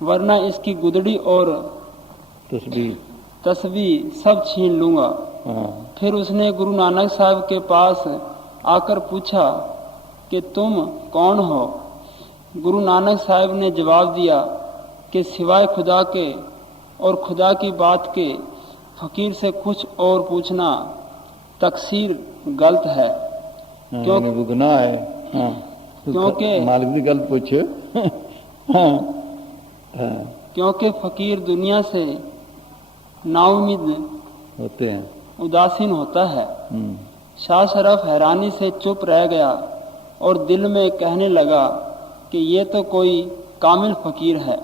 वरना इसकी गुदड़ी और तस्बीह सब छीन लूंगा। फिर उसने गुरु नानक साहब के पास आकर पूछा कि तुम कौन हो? गुरु नानक साहब ने जवाब दिया कि सिवाय खुदा के और खुदा की बात के फकीर से कुछ और पूछना तकसीर गलत है। क्योंकि गुनाह है। क्योंकि मालिक की गलत पूछे। क्योंकि फकीर दुनिया से नाउम्मीद होते हैं, उदासीन होता है। शाह शरफ हैरानी से चुप रह गया और दिल में कहने लगा कि ये तो कोई कामिल फकीर है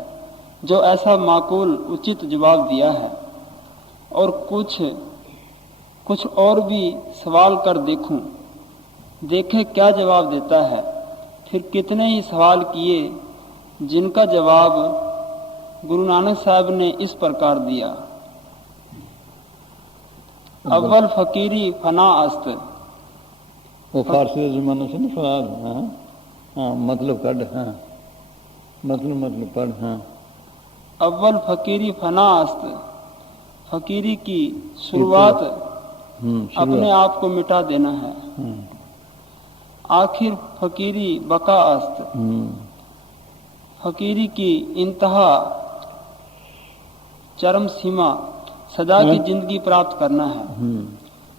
जो ऐसा माकूल उचित जवाब दिया है, और कुछ और भी सवाल कर देखूं, देखे क्या जवाब देता है। फिर कितने ही सवाल किए जिनका जवाब गुरु नानक साहब ने इस प्रकार दिया। अव्वल फकीरी फना अस्त। वो फारसी जमाने से नहीं फराज। हाँ, मतलब कड़। हाँ, मतलब पढ़। हाँ, अव्वल फकीरी फना अस्त। फकीरी की शुरुआत अपने आप को मिटा देना है। आखिर फकीरी बका अस्त। फकीरी की इंतहा चरम सीमा सदा की जिंदगी प्राप्त करना है।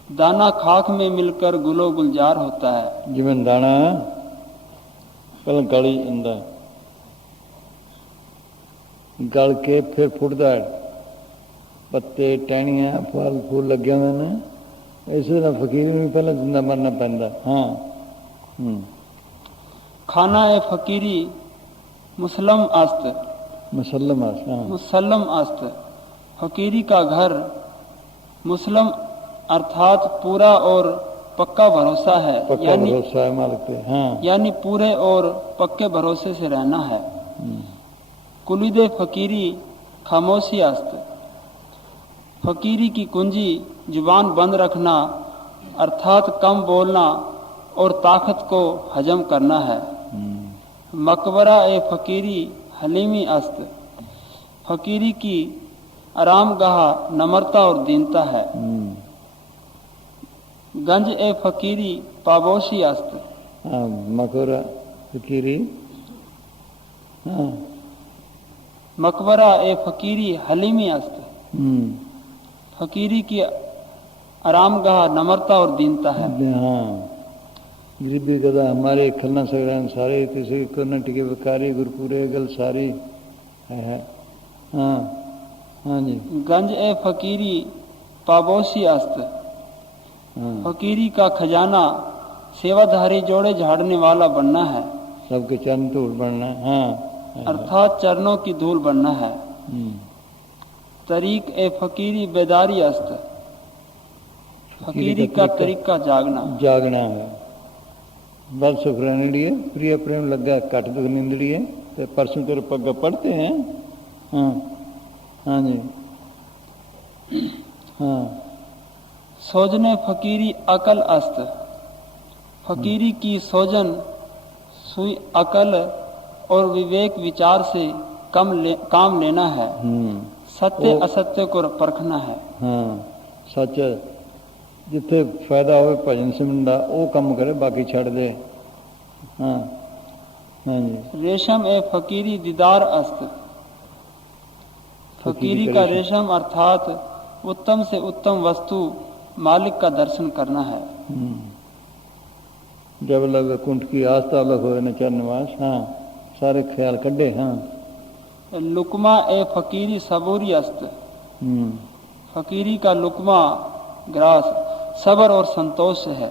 दाना खाक में मिलकर गुलो गुलजार होता है। जिवन दाना पहले गली इंदा गल के फिर फुटदा है, पत्ते टहनियां फल फूल लगे हुए ने। इस तरह फकीर में पहले जिंदा मरना पैंदा। हाँ। खाना ए फकीरी मुसलम अस्त। मुसल्लम अस्त। फकीरी का घर मुसलम अर्थात पूरा और पक्का भरोसा है। यानी भरोसा है मालिक पे। हाँ। यानी पूरे और पक्के भरोसे से रहना है। कुलीदे फकीरी खामोशी अस्त। फकीरी की कुंजी जुबान बंद रखना अर्थात कम बोलना और ताकत को हजम करना है। मकबरा ए फकीरी हलीमी अस्त। फकीरी की आरामगाह नम्रता और दीनता है। गंज ए फकीरी पाबोशी अस्त। मकबरा फकीरी। हाँ। मकबरा ए फकीरी हलीमी अस्त। फकीरी की आरामगाह नम्रता और दीनता है। हाँ। गरीबी कदा हमारे खलना सगड़न सारे किसी करना टिके बेकारी गुरपुरे गल सारी है। हाँ। हाँ जी। गंज ए फकीरी पाबोशी अस्त। फकीरी का खजाना सेवाधारी जोड़े झाड़ने वाला बनना है। सबके चरण धूल बनना है। हाँ। अर्थात चरणों की धूल बनना है। तरीक ए फकीरी बेदारी अस्त। फकीरी का तरीका जागना है। बल सुख रहने लिए प्रिय प्रेम लगा कट दुख निंदड़िए तो परसों तेरे पग पढ़ते हैं। हाँ। हाँ जी। हाँ। सोजने फकीरी अकल अस्त। फकीरी की सोजन सुई अकल और विवेक विचार से काम लेना है। सत्य असत्य को परखना है। हाँ। सच जिथे फायदा हो भजन सिमरन दा वो कम करे बाकी छड़ दे। हाँ। हाँ जी। रेशम ए फकीरी दीदार अस्त। फकीरी का रेशम अर्थात उत्तम से उत्तम वस्तु मालिक का दर्शन करना है। जब लग कुंठ की आस्था लग हो न चरणवास। हाँ। सारे ख्याल कड्डे। हाँ। लुकमा ए फकीरी सबूरी अस्त। फकीरी का लुकमा ग्रास सबर और संतोष है।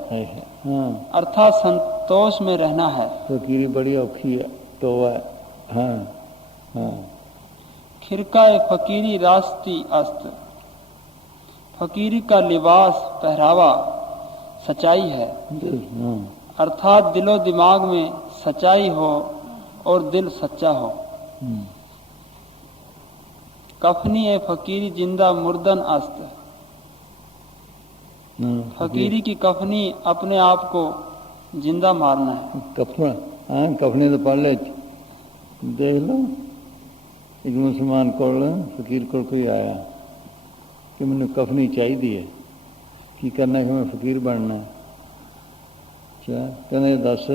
हाँ। अर्थात संतोष में रहना है। फकीरी बड़ी औखी है तो है। हाँ। हाँ। खिरका ए फकीरी रास्ती अस्त। फकीरी का लिबास पहरावा सच्चाई है। हाँ। अर्थात दिलो दिमाग में सच्चाई हो और दिल सच्चा हो। कफनी ए फकीरी जिंदा मुर्दन अस्त। फकीरी की कफनी अपने आप को जिंदा मारना है। कफन। हाँ। कफनी तो पढ़ ले देख लो। एक मुसलमान कोल फकीर कोल कोई आया कि मैंने कफनी चाहिए है की करना है कि मैं फकीर बनना। अच्छा कहने दस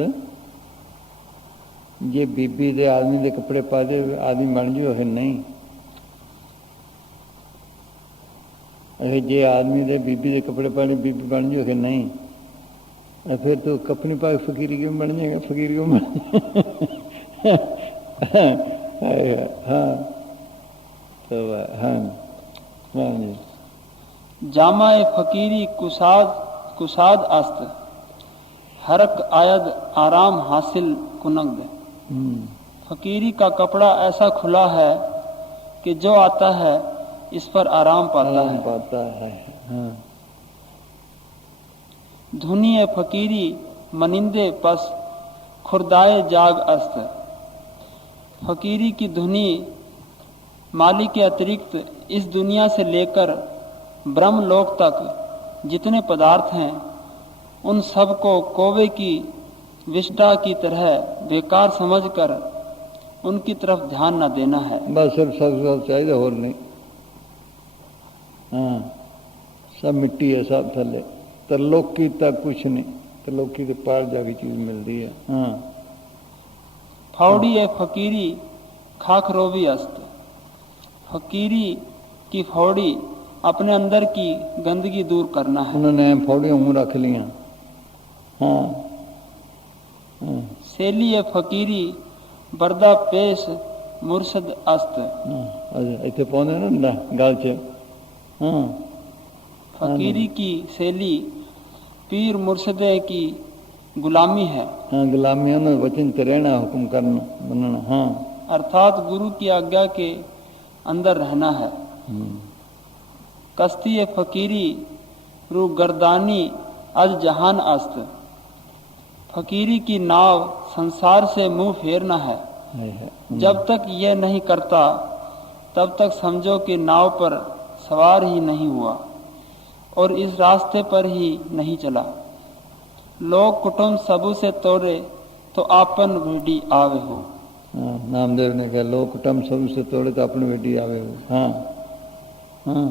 जे बीबी दे आदमी दे कपड़े पा दे आदमी बन जाओ फिर नहीं। अरे जे आदमी दे बीबी दे कपड़े पा बीबी बन जाओ फिर नहीं। फिर तो कपनी पा फकीरी क्यों बन जाएगा फकीर क्यों बन हाँ तो हाँ हाँ जी जामा फकीरी कुसाद अस्त हरक आयद आराम हासिल कुनग। फकीरी का कपड़ा ऐसा खुला है कि जो आता है इस पर आराम पाता है। हाँ। धुनी फकीरी मनिंदे पस खुर्दाए जाग अस्त। फकीरी की धुनी मालिक के अतिरिक्त इस दुनिया से लेकर ब्रह्मलोक तक जितने पदार्थ हैं उन सब को कोवे की विष्टा की तरह बेकार समझकर उनकी तरफ ध्यान न देना है। बस सिर्फ सब चाहिए और नहीं। हाँ सब मिट्टी है सब थले तरलोकी तक कुछ नहीं। तरलोकी के पार जाके चीज मिलती है। हाँ फावड़ी है फकीरी खाखरोवी अस्त। फकीरी की फावड़ी अपने अंदर की गंदगी दूर करना है। उन्होंने फावड़ी मुँह रख लिया। हाँ सेली है फकीरी बरदा पेश मुर्शद अस्त। इतने पौधे ना गाल च। हाँ फकीरी की सेली पीर मुर्शदे की गुलामी है। हाँ गुलामी है ना वचन रहना हुक्म करना बनना। हाँ अर्थात गुरु की आज्ञा के अंदर रहना है। कश्ती फकीरी रू गर्दानी अज जहान अस्त। फकीरी की नाव संसार से मुंह फेरना है। जब तक यह नहीं करता तब तक समझो कि नाव पर सवार ही नहीं हुआ और इस रास्ते पर ही नहीं चला। लोग कुटुंब सबू से तोड़े तो आपन भेड़ी आवे हो। नामदेव ने कहा लोग कुटुंब सबू से तोड़े तो अपन भेड़ी आवे हो। हाँ हाँ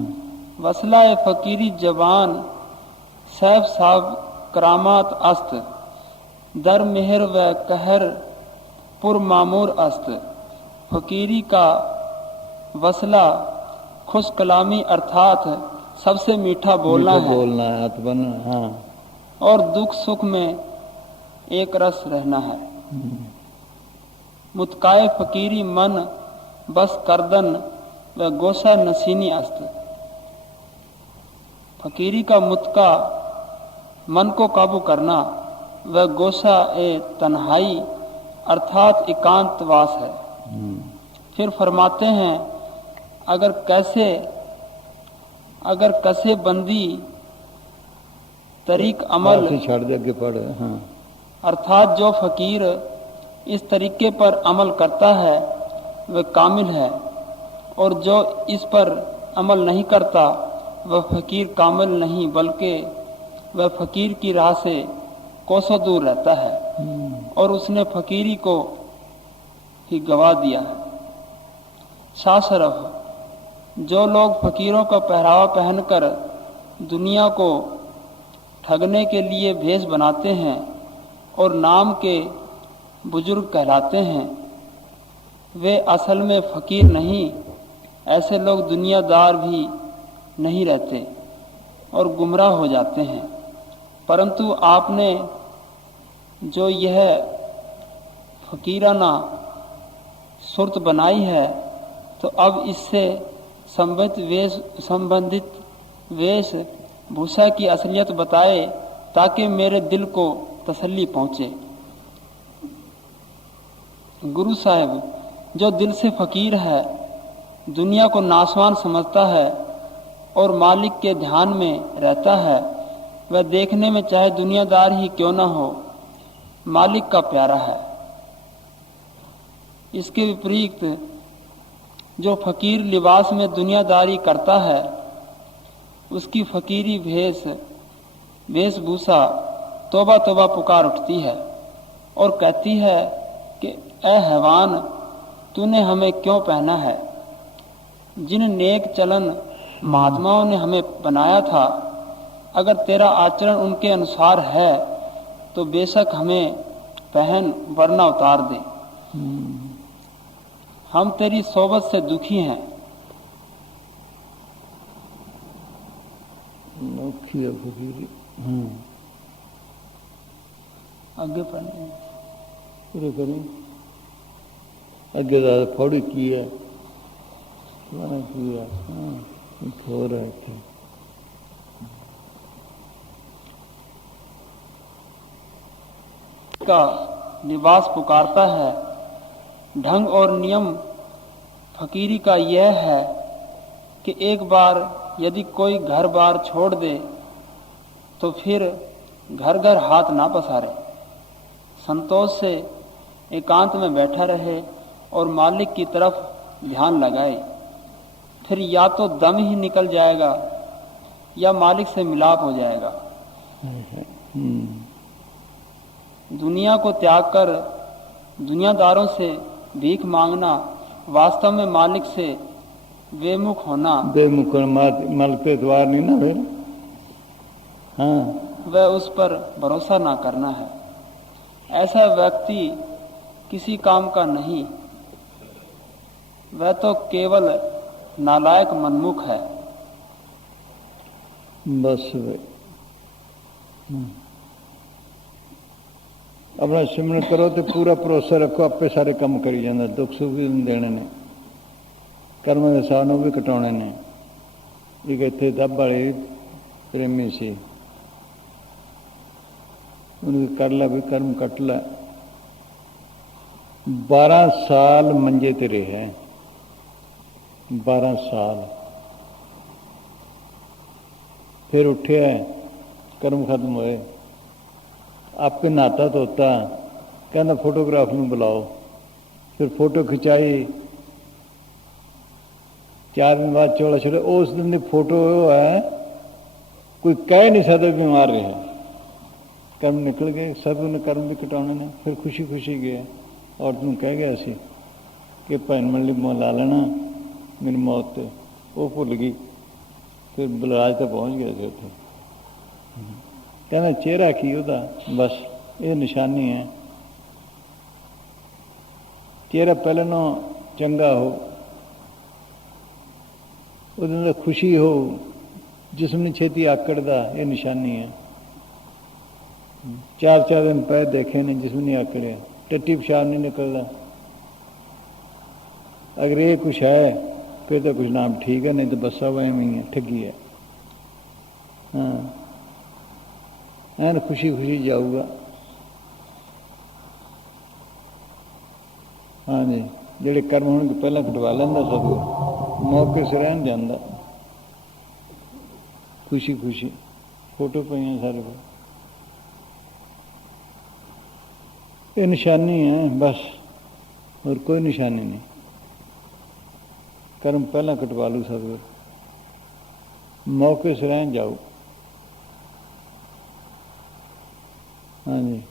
वसला फकीरी जवान सैफ साब करामात अस्त। दर मेहर व कहर पुर मामूर अस्त। फकीरी का वसला खुश कलामी अर्थात सबसे मीठा बोलना है हाँ। और दुख सुख में एक रस रहना है। मुत्काए फकीरी मन बस करदन व गोसा नसीनी अस्त। फकीरी का मुत्का मन को काबू करना व गोसा ए तन्हाई अर्थात एकांतवास है। फिर फरमाते हैं अगर कैसे बंदी तरीक अमल छाड़ दे आगे पढ़। हाँ अर्थात जो फकीर इस तरीके पर अमल करता है वह कामिल है और जो इस पर अमल नहीं करता वह फकीर कामिल नहीं बल्कि वह फकीर की राह से कोसों दूर रहता है और उसने फकीरी को ही गवा दिया है। शाह शरफ जो लोग फकीरों का पहरावा पहनकर दुनिया को ठगने के लिए भेष बनाते हैं और नाम के बुजुर्ग कहलाते हैं वे असल में फकीर नहीं। ऐसे लोग दुनियादार भी नहीं रहते और गुमराह हो जाते हैं। परंतु आपने जो यह फकीराना सुरत बनाई है तो अब इससे संबंधित वेश भूषा की असलियत बताए ताकि मेरे दिल को तसल्ली पहुँचे। गुरु साहब जो दिल से फकीर है, दुनिया को नासवान समझता है और मालिक के ध्यान में रहता है, वह देखने में चाहे दुनियादार ही क्यों न हो, मालिक का प्यारा है। इसके विपरीत जो फकीर लिबास में दुनियादारी करता है, उसकी फकीरी वेशभूषा तौबा तौबा पुकार उठती है और कहती है कि ए हैवान, तूने हमें क्यों पहना है। जिन नेक चलन महात्माओं ने हमें बनाया था, अगर तेरा आचरण उनके अनुसार है तो बेशक हमें पहन वरना उतार दे। हम तेरी सोबत से दुखी हैं। आगे पढ़ें, पूरे करें। आगे ज़्यादा थोड़ी की है, किया हो रहा है। का निवास पुकारता है। ढंग और नियम फकीरी का यह है कि एक बार यदि कोई घर बार छोड़ दे तो फिर घर घर हाथ ना पसारे, संतोष से एकांत में बैठा रहे और मालिक की तरफ ध्यान लगाए। फिर या तो दम ही निकल जाएगा या मालिक से मिलाप हो जाएगा। दुनिया को त्याग कर दुनियादारों से भीख मांगना वास्तव में मालिक से बेमुख होना, बेमुख मालिक पे द्वार नहीं ना फिर। हाँ, वह उस पर भरोसा ना करना है। ऐसा व्यक्ति किसी काम का नहीं, वह तो केवल नालायक मनमुख है। बस अपना सिमरन करो तो पूरा भरोसा रखो, आपे सारे काम करी जाता। दुख सुख भी देने ने, कर्म के सानों भी कटाने ने। एक इतने दब वाले प्रेमी सी, उनके कर ला भी कर्म कट ला। 12 साल मंजे ते रहे हैं, 12 साल। फिर उठे, कर्म खत्म होए, आपके नहाता धोता, कहना फोटोग्राफ में बुलाओ। फिर फोटो खिंचाई, 4 दिन बाद चौड़ा छोड़ा। उस दिन की फोटो है, कोई कह नहीं सकता बीमार रहा। कर्म निकल गए, सब उन्हें कर्म भी कटाने ने। फिर खुशी खुशी गया और तुम कह गया सी कि भैन मंडली ला लेना मेरी मौत तो वो भुल गई। फिर बलराज तक पहुँच गया थे उत्थे। कहना चेहरा की उहदा, बस ये निशानी है। चेहरा पहले नो चंगा हो, उहदे खुशी हो, जिसम छेती आकड़दा, ये निशानी है। 4-4 दिन पैर देखे ने, जिसम नहीं आकड़े, टट्टी पेशाब नहीं निकलता। अगर ये कुछ है फिर तो कुछ नाम ठीक है, नहीं तो बसा हुआ ही है, ठगी है। हाँ, एन खुशी खुशी जाऊगा। हाँ जी, जेडे कर्म होने के पहला कटवा लेंदा सतगुर, मौके से रहन जाता खुशी खुशी। फोटो पई सारे को, ये निशानी है बस, और कोई निशानी नहीं। कर्म पहला कटवा लू सतगुर, मौके से रहन जाओ। हाँ जी,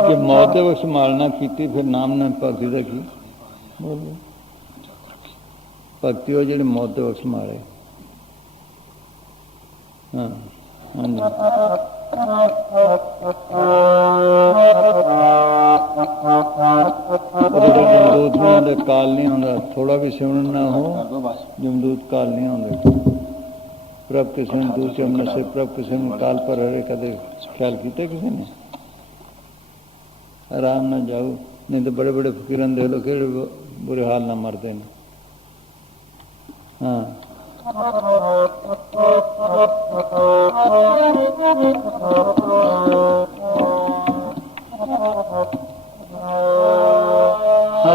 कि मौत के वक्त संभालना की, फिर नाम ने भगती का की बोलो। भगती हो जी मौत के वक्त संभाले। हाँ हाँ जी, जमदूत काल नहीं आता, थोड़ा भी सिमरन ना हो जमदूत काल नहीं आते। प्रभ के सिमरन दूर से हमने से प्रभ के सिमरन काल पर हरे कदे ख्याल किया किसी ने? आराम ना जाओ, नहीं तो बड़े बड़े फकीरन दे लो कि बुरे हाल ना मरते हैं। हाँ,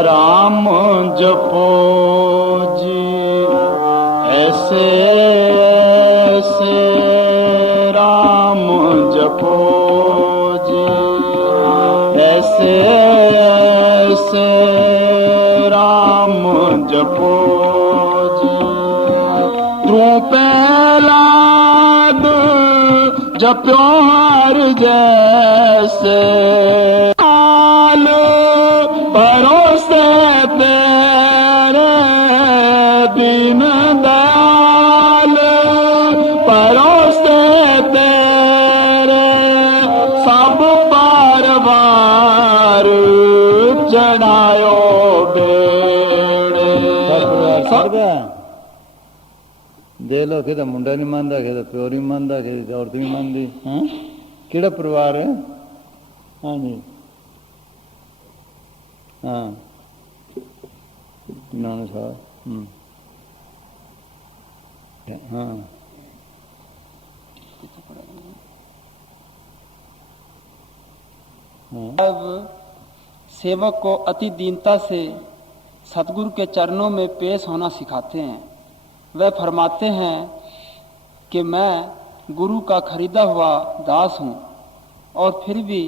राम जपो जी ऐसे ऐसे, राम जपो जी ऐसे ऐसे, राम जपो जी। तू पहलाद जप्यो हर जैसे, सब पार वार चढ़ायो बेड़े। देख लो कि मुंडा नहीं मानता, कि प्यो नहीं मानता, कि औरत नहीं मानती है। केड़ा परिवार है? हाँ जी, हाँ नाना साहब, हाँ अब सेवक को अति दीनता से सतगुरु के चरणों में पेश होना सिखाते हैं। वह फरमाते हैं कि मैं गुरु का खरीदा हुआ दास हूँ और फिर भी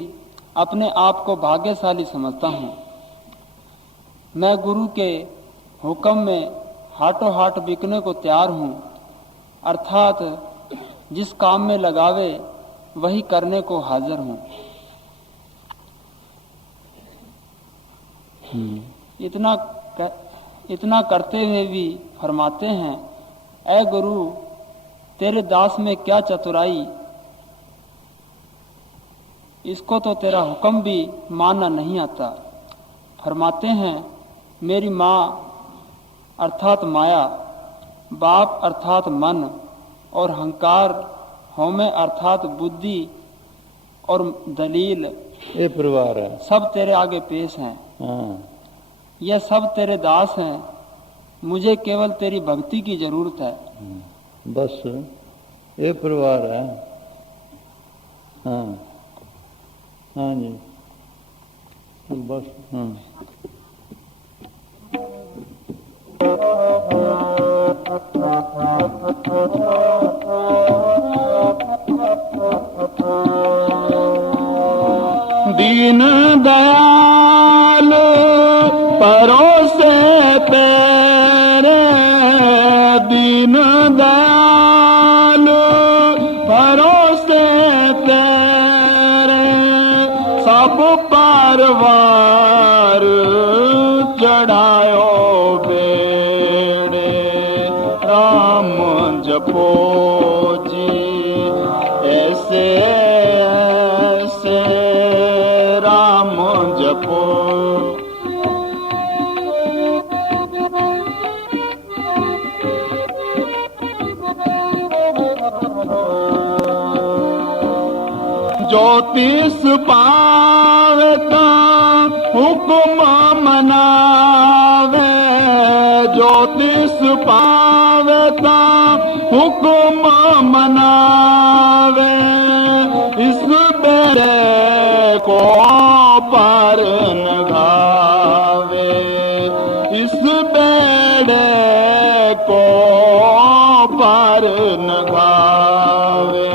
अपने आप को भाग्यशाली समझता हूँ। मैं गुरु के हुक्म में हाथों हाथ बिकने को तैयार हूँ, अर्थात जिस काम में लगावे वही करने को हाजिर हूँ। इतना करते हुए भी फरमाते हैं, ऐ गुरु तेरे दास में क्या चतुराई, इसको तो तेरा हुक्म भी मानना नहीं आता। फरमाते हैं, मेरी माँ अर्थात माया, बाप अर्थात मन और हंकार, हौमे अर्थात बुद्धि और दलील, ये परिवार है, सब तेरे आगे पेश हैं। हाँ। यह सब तेरे दास हैं, मुझे केवल तेरी भक्ति की जरूरत है। बस ये परिवार है, हाँ हाँ जी, बस हाँ। दीन दयाल परोसे तेरे, दीन दयाल परोसे तेरे, सब पारवार चढ़ायो बेड़े। राम जपो जी ऐसे ऐसे, राम जपो। ज्योतिष पावता हुक्म मनावे, ज्योतिष पावता हुक्म मनावे, इस बेड़े को पार न गावे, इस बेड़े को पार न गावे।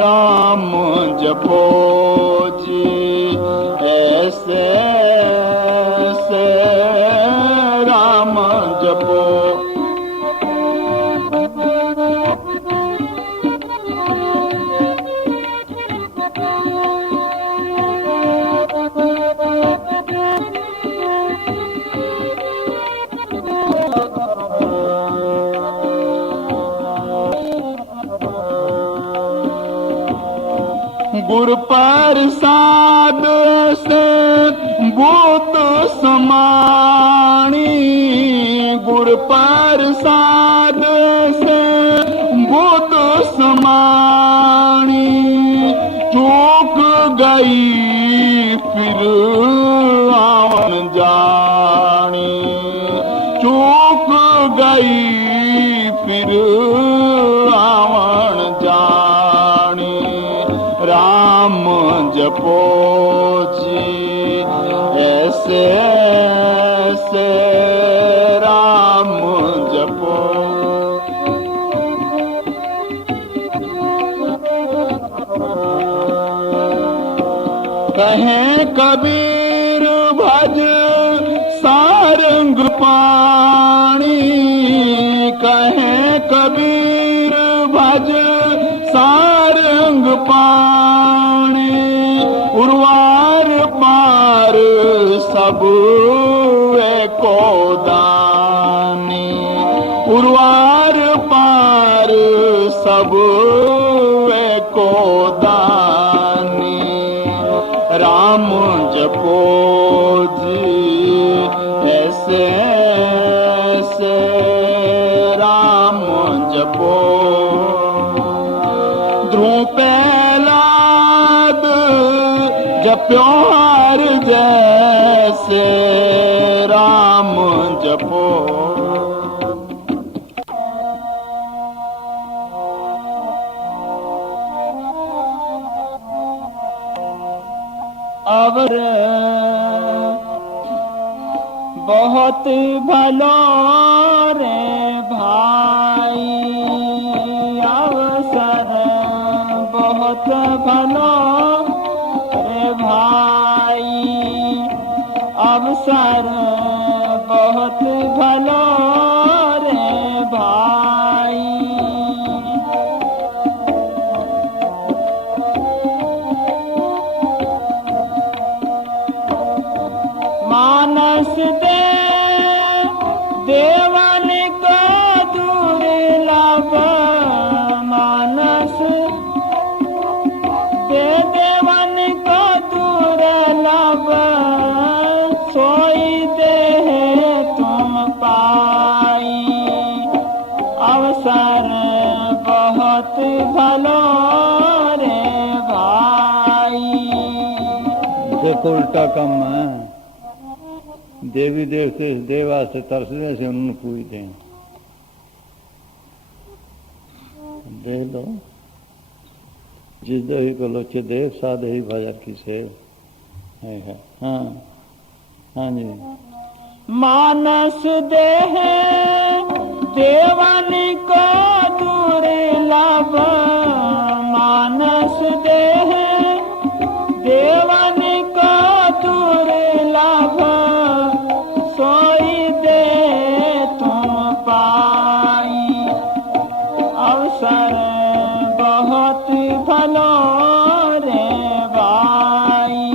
राम जपो जी ऐसे ऐसे, राम जपो। गुर प्रसाद से भूत समाणी, गुर प्रसाद से भूत समाणी, चूक गई फिर आवन जानी, चूक गई फिर आवन जानी। राम जपो जी ऐसे ऐसे, राम जपो। कहें कबीर भज सारंग पाणी, कहें कबीर भज सारंग पाणी, उर्वार पार सब एको दानी, उर्वार पार सब एको दानी। राम जपो जी ऐसे ऐसे राम जपो ध्रुव प्रहलाद जप्यो हर जैसे राम जपो अवर बहुत भलो रे भाई अवसर बहुत भलो रे भाई अवसर बहुत भलो रे भाई मानस दे देवन को दुर्लभ मानस दे देवन को दुर्लभ सोई दे तुम पाई अवसर बहुत भलो रे भाई। देखो उल्टा काम है देवी देवते देवा से तरसने से उन्होंने पूछते हैं देख लो जिस देवी को लोचे देव साधे ही बाजार की सेव है हाँ हाँ जी मानस देह देवन को दुर्लभ मानस देह देवन को दुर्लभ सोई दे तुम पाई अवसर बहुत भलो रे भाई।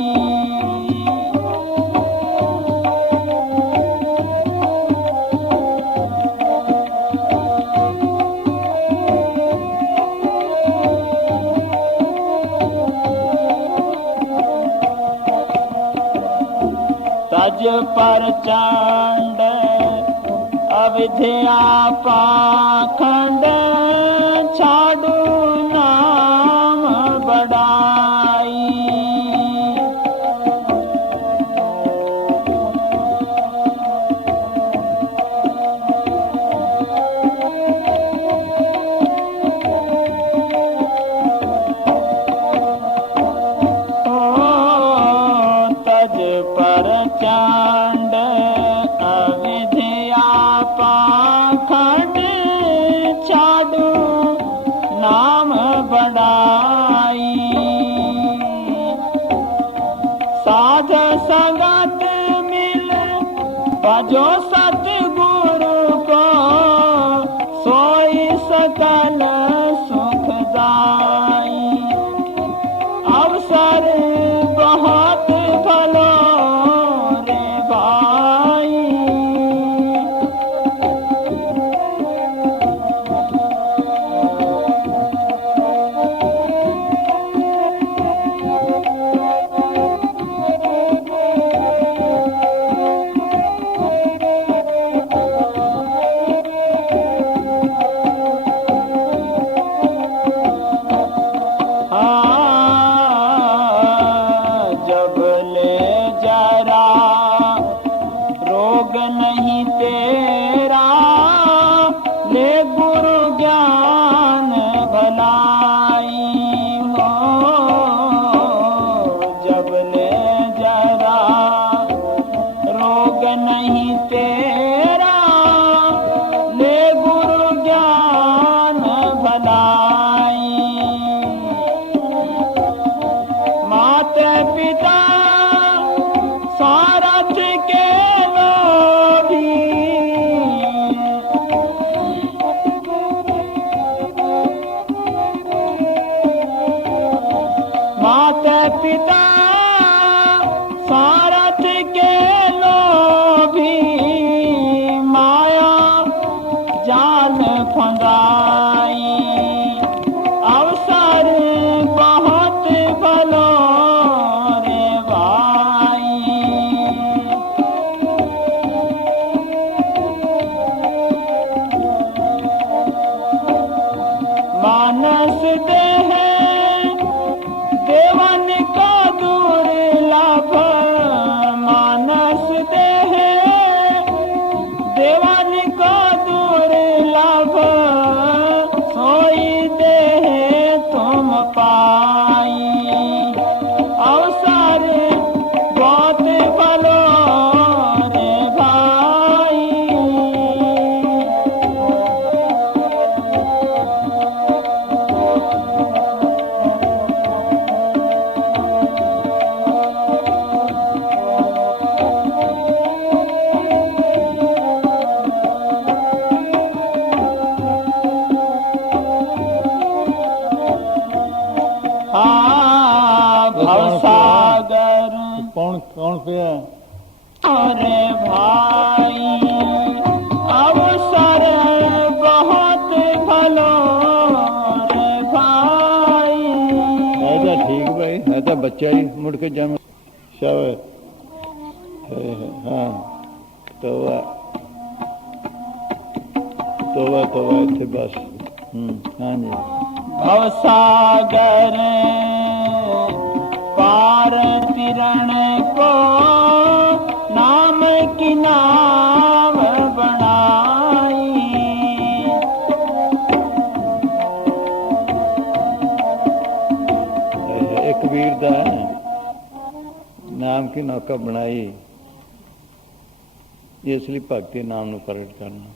तज पर चांड अविद्या पाखंड छाड़ू नाम बड़ाई तज पर चांड अविद्या पाखंड छाड़ू नाम बड़ाई साध संगत मिल भजो सतगुरु को सोई सकल सुखदाई अवसर बहुत भलो रे भाई। जब ले जरा रोग नहीं तेरा ले गुरु ज्ञान भलाई हो जब ले जरा रोग नहीं तेरा ले गुरु ज्ञान भलाई माता पिता सारथ के लोभी माता पिता सारथ के लोभी माया जाल फंदाई अवसर बहुत भलो रे अवसर बहुत भलो रे भाई। हाँ भवसागर कौन कौन पिया? अरे भाई अवसर बहुत भलो रे भाई। ऐसा ठीक भाई, ऐसा बच्चा ही मुड़ के जम सब। हाँ तोबा तोबा तोबा थे बस। हाँ जी। भवसागर पार तिरण को नाम की नाव बनाई। एक वीर दा नाम की नौका बनाई। ये असली भगती नाम ਨੂੰ प्रगट करना।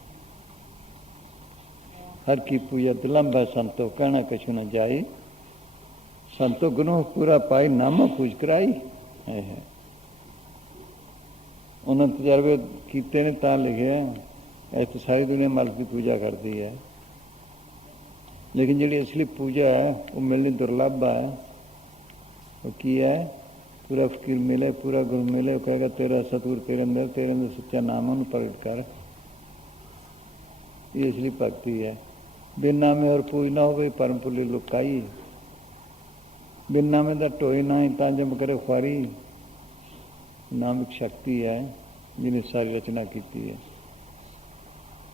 हर की पूजा दिलंब संतो कहना कछु न जाई। संतो गुरु पूरा पाई नामो पूज कराई है। उन्होंने तजर्बे कीते ने तां लिखे ऐसे सारी दुनिया मालिक की पूजा करती है, लेकिन जी असली पूजा है वो मिलनी दुर्लभ है। वो की है? पूरा फकीर मिले, पूरा गुरु मिले, वो कहेगा तेरा सतगुर तेरे अंदर सच्चा नाम उन्हें प्रगट कर। ये असली भक्ति है। बिन नामे और पूजना हो गई परम पुली लुकाई। बिन नामे का ढोई ना ही तांजम करे ख्वारी। नाम एक शक्ति है जिन्हें सारी रचना की है।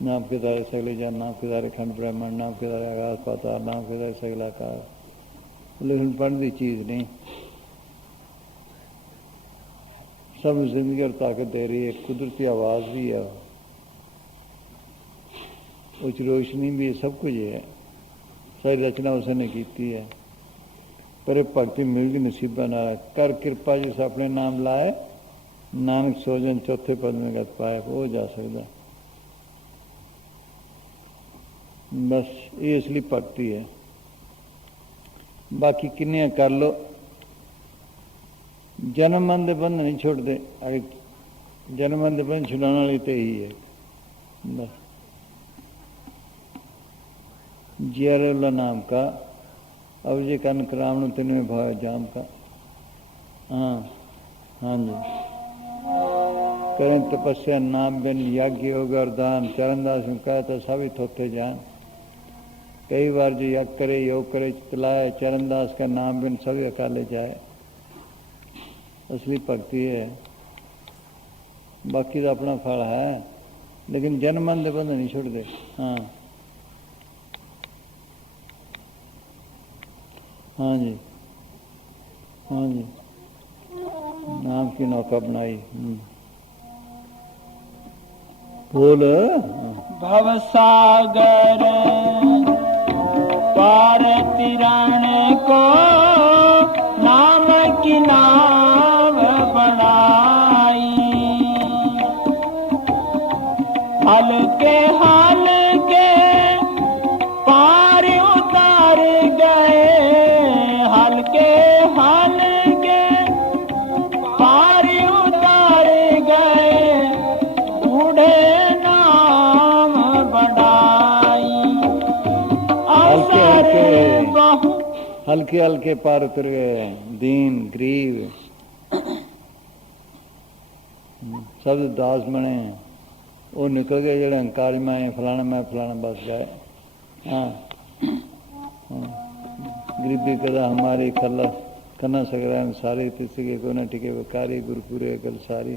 नाम के द्वारे सगले जान, नाम के द्वारे खंड ब्रह्मण, नाम के द्वारे आकाश पाताल, नाम के द्वारे सगलाकार। लेकिन पढ़ने की चीज नहीं, सब जिंदगी और ताकत दे रही है। कुदरती आवाज भी है, उस रोशनी भी है, सब कुछ है। सारी रचना उसने की है। पर भक्ति मिल गई नसीबा ना कर कृपा जिस अपने नाम लाए, नानक सोजन चौथे पद में गत पाए, वो जा सकता। बस ये असली भक्ति है। बाकी किन्ने कर लो, जन्म मन के बंध नहीं छोड़ते। जन्म मन के बंध छुड़ाने वाली तो यही है बस। जियारुल्ला नाम का अब ये कन कराम तिनवे भाव जाम का। हाँ हाँ जी। करें तपस्या नाम बिन यज्ञ योग और दान। चरणदास में कहा तो सभी थोथे जान। कई बार जो यज्ञ करे योग करे चलाए, चरणदास का नाम बिन सभी अकाले जाए। असली भक्ति है। बाकी तो अपना फल है, लेकिन जन्म मन के बंध नहीं छोड़ते। हाँ हाँ जी। हाँ जी। नाम की नौका बनाई। बोल। भवसागर पार तिरण को नाम की नाव बनाई। हल्के हल्के पार उतार गए, हल्के हल्के पार उतार गए, बूढ़े नाम बढ़ाई। हल्के हल्के पार उतर गए, दीन गरीब सब दास बने। वो निकल गए जड़े अंकार में फलाना बस गए। हाँ गरीबी कदा हमारी खल्ला करना सकरा सारी तिसके को न टिके वकारी गुरुपुरे कल सारी।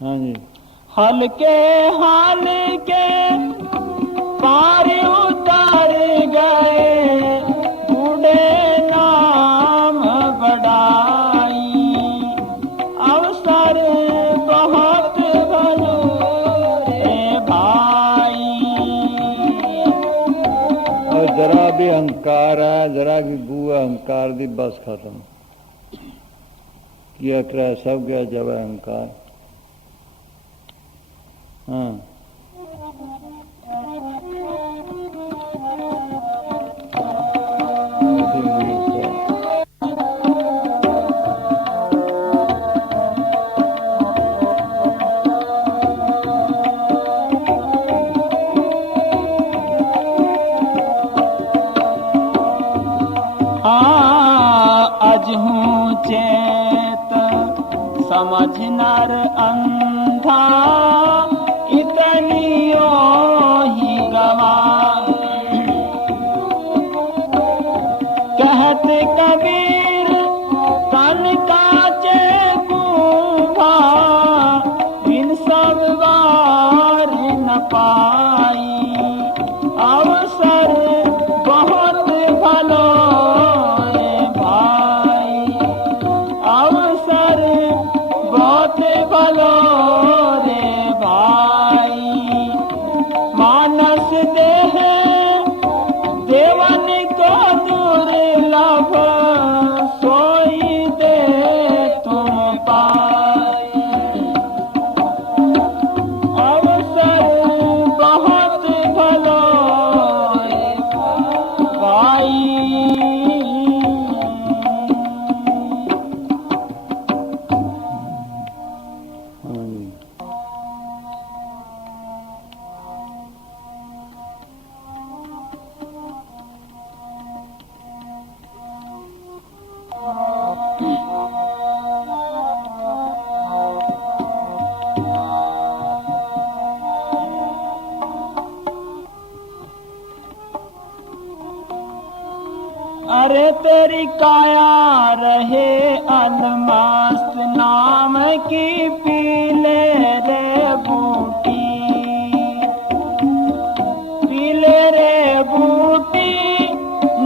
हाँ जी। हल्के हल्के पार उतार गए, बूढ़े नाम बढ़ाई। अवसर बहुत भलो रे भाई। और जरा भी अहंकार है, जरा भी बू अहंकार दी बस खत्म। किया कराया सब गया जब अहंकार। हाँ आज हूँ चेत समझनार अंधा इतनियो ही गवा। कहते कबीर तन काचे कुंभा इन सब बार न पाई। अवसर बहुत भलो भलो रे भाई। मानस देह देवन को दुर्लभ सोई दे तुम पाई। अवसर बहुत भलो रे भाई। अरे तेरी काया रहे अलमस्त नाम की पीले रे बूटी। पीले रे बूटी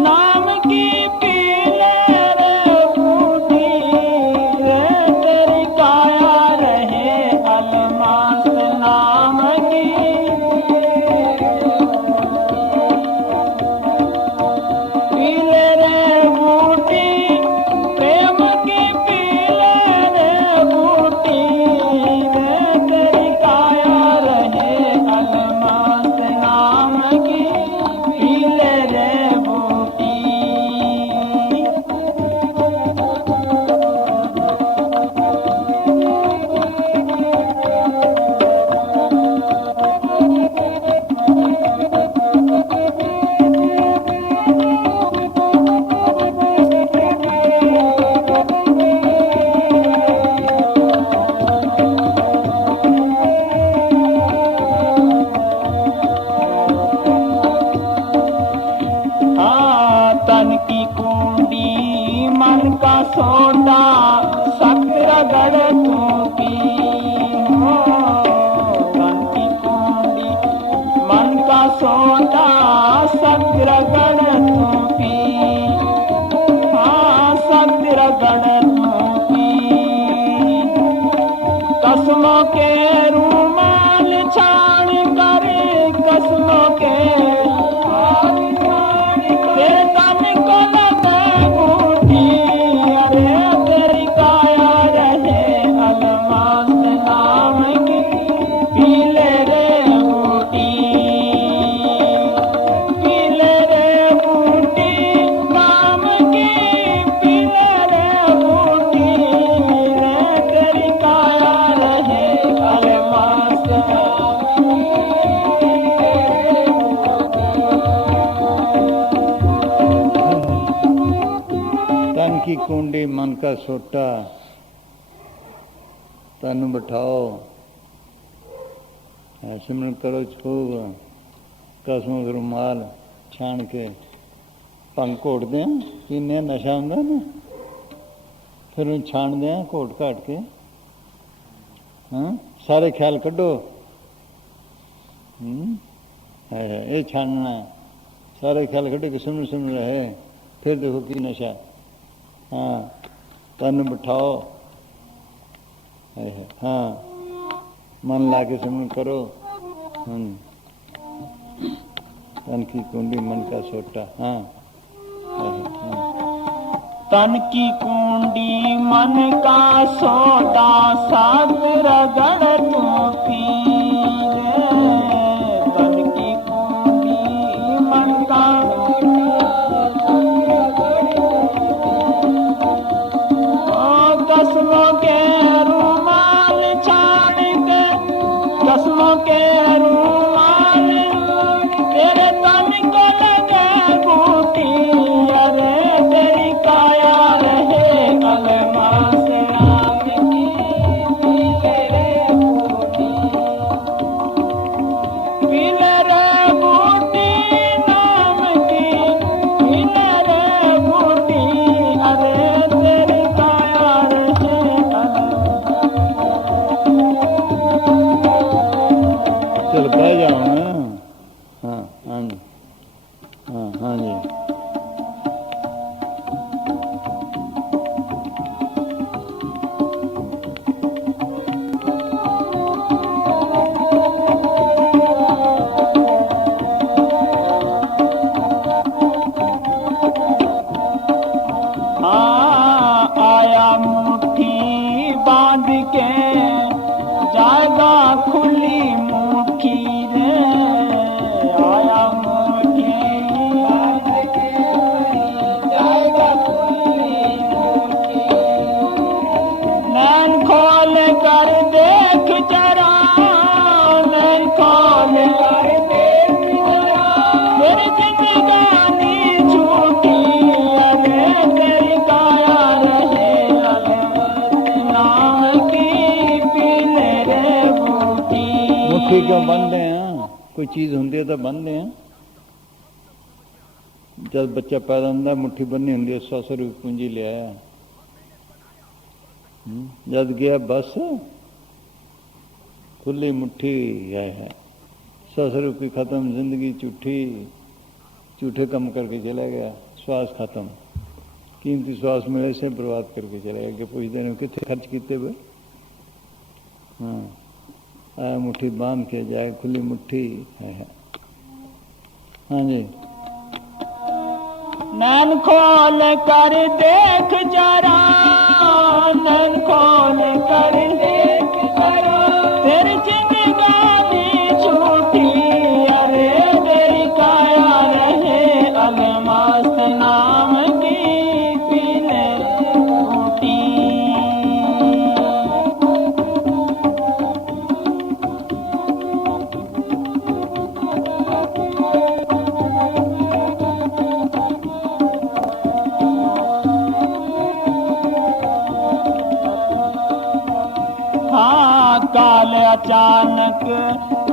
नाम की पीले रे बूटी। रे तेरी काया रहे अलमस्त नाम की पीले रे बूटी। प्रेम की पीले रे बूटी। रे तेरी काया रहे अलमस्त नाम की पीले रे बूटी। तन की कुंडी मन का सोटा सख्त रगड़ तूकी। तन की कुंडी मन का सोटा सख्त रगड़ तूकी। हाँ सख्त रगड़ तूकी। कसमों के रूमाल छान कर कसमों के तेरी काया रहे अलमस्त नाम की पीले रे बूटी। पीले रे बूटी नाम की पीले रे बूटी। रे तेरी काया रहे अलमस्त। तन की कुंडी मन का सोटा तन बिठाओ सिमरन करो छूब कसमों के रुमाल छान के भंग घोट दें पीने नशा होंगे ना फिर उन्हें छान दें घोट घाट के। हाँ सारे ख्याल कड्डो। ये छानना सारे ख्याल कड्डे कि सिमर सिमर रहे फिर देखो की नशा। हाँ तन बिठाओ। हाँ मन ला के सिमरन करो। तन की कुंडी मन का सोटा। हाँ तन की कुंडी मन का सौदा सात रगड़ तू पीरे तन की कुंडी मन का कसमों के रुमाल छाड़ के कसमों के रुमाल तेरे तन को लगे बूटी अरे तेरी काया रहे कलमा से आग की तेरे बूटी पीले रे बूटी नाम की पीले रे बूटी अरे तेरी काया रहे चल कह जाओ ना। हाँ हाँ जी, हाँ हाँ जी। आया मुट्ठी बांध के जागा खुली मुट्ठी रे आया मुट्ठी बांध के जागा खुली मुट्ठी नैन खोल कर देख जरा नैन खोल कर देख जरा मेरी जिंदगानी झूठी अरे तेरी काया रहे नाम की पीले रे बूटी मुट्ठी क्यों बंद है? कोई चीज होंगी तो बंद है। जब बच्चा पैदा होंगे मुट्ठी बन्नी होंगी 100 रुपये पूंजी ले आया जब गया बस खुली मुट्ठी है 100 रुपये खत्म जिंदगी झूठी झूठे कम करके चला गया श्वास खत्म कीमती श्वास मिले से बर्बाद करके चला गया कि पूछते हैं कितने खर्च किते हुए। हाँ आया मुट्ठी बांध के जाए खुली मुट्ठी है। हाँ जी नैन खोल कर देख जरा नैन खोल कर देख जरा तेरी जिंदगानी झूठी अरे तेरी काया रहे अलमस्त नाम की पीले बूटी हाँ काल अचानक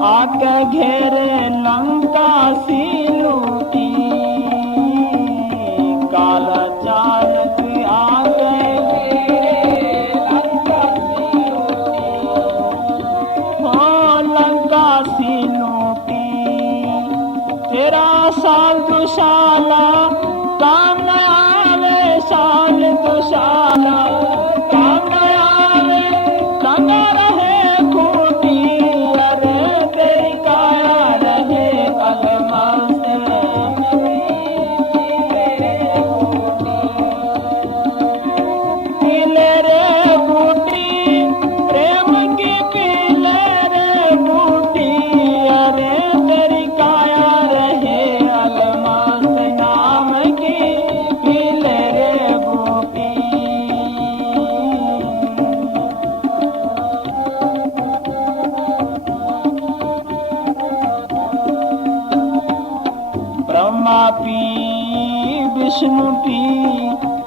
आके घेरे लंका सी लूटी काल अचानक आके घेरे लंका सी लूटी हो लंका सी लूटी तेरा साल दुशाला काम न आवे साल दुशाला काम न आवे लगा रहे खूटी अरे तेरी काया रहे अलमस्त पीले रे बूटी प्रेम की पीले रे बूटी अरे तेरी काया रहे अलमस्त नाम की पीले रे बूटी ब्रह्मा पी विष्णु पी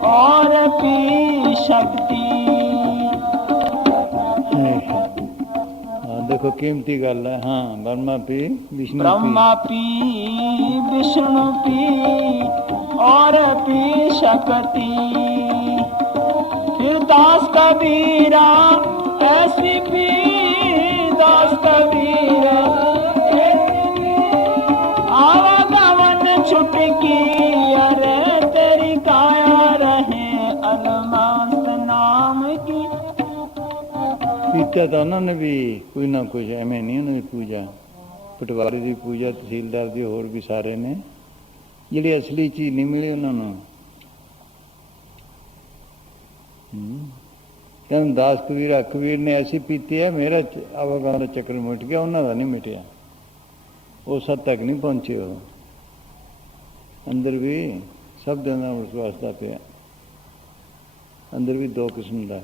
और पी शक्ति हाँ देखो कीमती गल है। हाँ Brahma P Vishnu Brahma P Vishnu P और पी शक्ति फिर दास कबीरा ऐसी पी दास कबीरा आवागमन छुटकी अरे तेरी काया रहे अलमस्त नाम की पीता तो उन्होंने भी कोई ना कुछ एवं नहीं उन्होंने पूजा पटवारी की पूजा तहसीलदार की होर भी सारे ने जी असली चीज नहीं मिली उन्होंने ਕਹਿੰਦੇ ਦਾਸ ਕਬੀਰ ਨੇ ਐਸੀ ਪੀਤੀ ਹੈ, ਮੇਰਾ ਆਵਾਗਾਂ ਦਾ ਚੱਕਰ ਮਿਟ ਗਿਆ, ਉਹਨਾਂ ਦਾ ਨਹੀਂ ਮਿਟਿਆ। ਉਹ ਸੱਤ ਤੱਕ ਨਹੀਂ ਪਹੁੰਚੇ। ਉਹ ਅੰਦਰ ਵੀ ਸਭ ਦੇ ਨਾਲ ਵਸਦਾ ਪਿਆ। ਅੰਦਰ ਵੀ ਦੋ ਕਿਸਮ ਦਾ,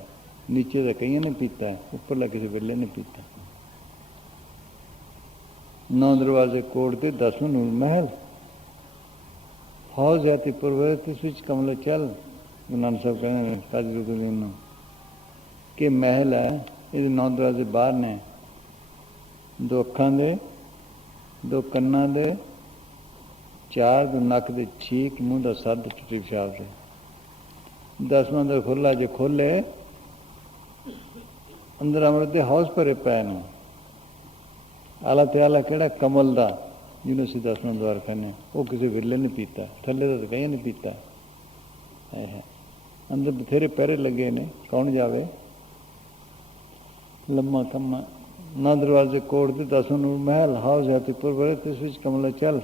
ਨੀਚੇ ਦਾ ਕਈਆਂ ਨੇ ਪੀਤਾ, ਉੱਪਰਲਾ ਕਿਸੇ ਵੇਲੇ ਨੇ ਪੀਤਾ। 9 ਦਰਵਾਜ਼ੇ ਕੋਟ ਤੇ 10ਵਾਂ ਨੂਰ ਮਹਿਲ, ਹੌਜ਼ ਜਾਤੀ ਪੁਰਵਤ, ਇਸ ਵਿੱਚ ਕਮਲੇ ਚੱਲ। ਗੁਰੂ ਨਾਨਕ ਸਾਹਿਬ ਕਹਿੰਦੇ ਨੇ ਕਾਜ਼ੀ ਰੂਬੀ ਨੂੰ ਕਿ ਮਹਿਲ ਹੈ, ਇਹਦੇ 9 ਦਰਵਾਜ਼ੇ ਬਾਹਰ ਨੇ, 2 ਅੱਖਾਂ ਦੇ, 2 ਕੰਨਾਂ ਦੇ, 4 ਦੋ ਨੱਕ ਦੇ, 6 ਮੂੰਹ ਦਾ ਸੱਦ, ਟੁੱਟੀ ਪਿਸ਼ਾਬ ਦੇ, 10ਵਾਂ ਦਾ ਖੁੱਲਾ ਜੇ ਖੋਲੇ, ਅੰਦਰ ਅੰਮ੍ਰਿਤ ਦੇ ਹੌਜ਼ ਭਰੇ ਪਏ ਨੇ। ਆਲਾ ਤੇ ਆਲਾ ਕਿਹੜਾ? ਕਮਲ ਦਾ, ਜਿਹਨੂੰ ਅਸੀਂ 10ਵਾਂ ਦਵਾਰ ਕਹਿੰਦੇ, ਉਹ ਕਿਸੇ ਵਿਰਲੇ ਨੇ ਪੀਤਾ, ਥੱਲੇ ਦਾ ਤਾਂ ਕਈਆਂ ਨੇ ਪੀਤਾ। ਅੰਦਰ ਬਥੇਰੇ ਪਹਿਰੇ ਲੱਗੇ ਨੇ, ਕੌਣ ਜਾਵੇ? ਲੰਮਾ ਕੰਮਾ। 9 ਦਰਵਾਜ਼ੇ ਕੋਟ ਦੇ 10ਵਾਂ ਨੂਰ ਮਹਿਲ, ਹੌਜ਼ ਹੈ ਪੁਰ ਬਰੇ, ਇਸ ਵਿੱਚ ਕਮਲਾ ਚੱਲ।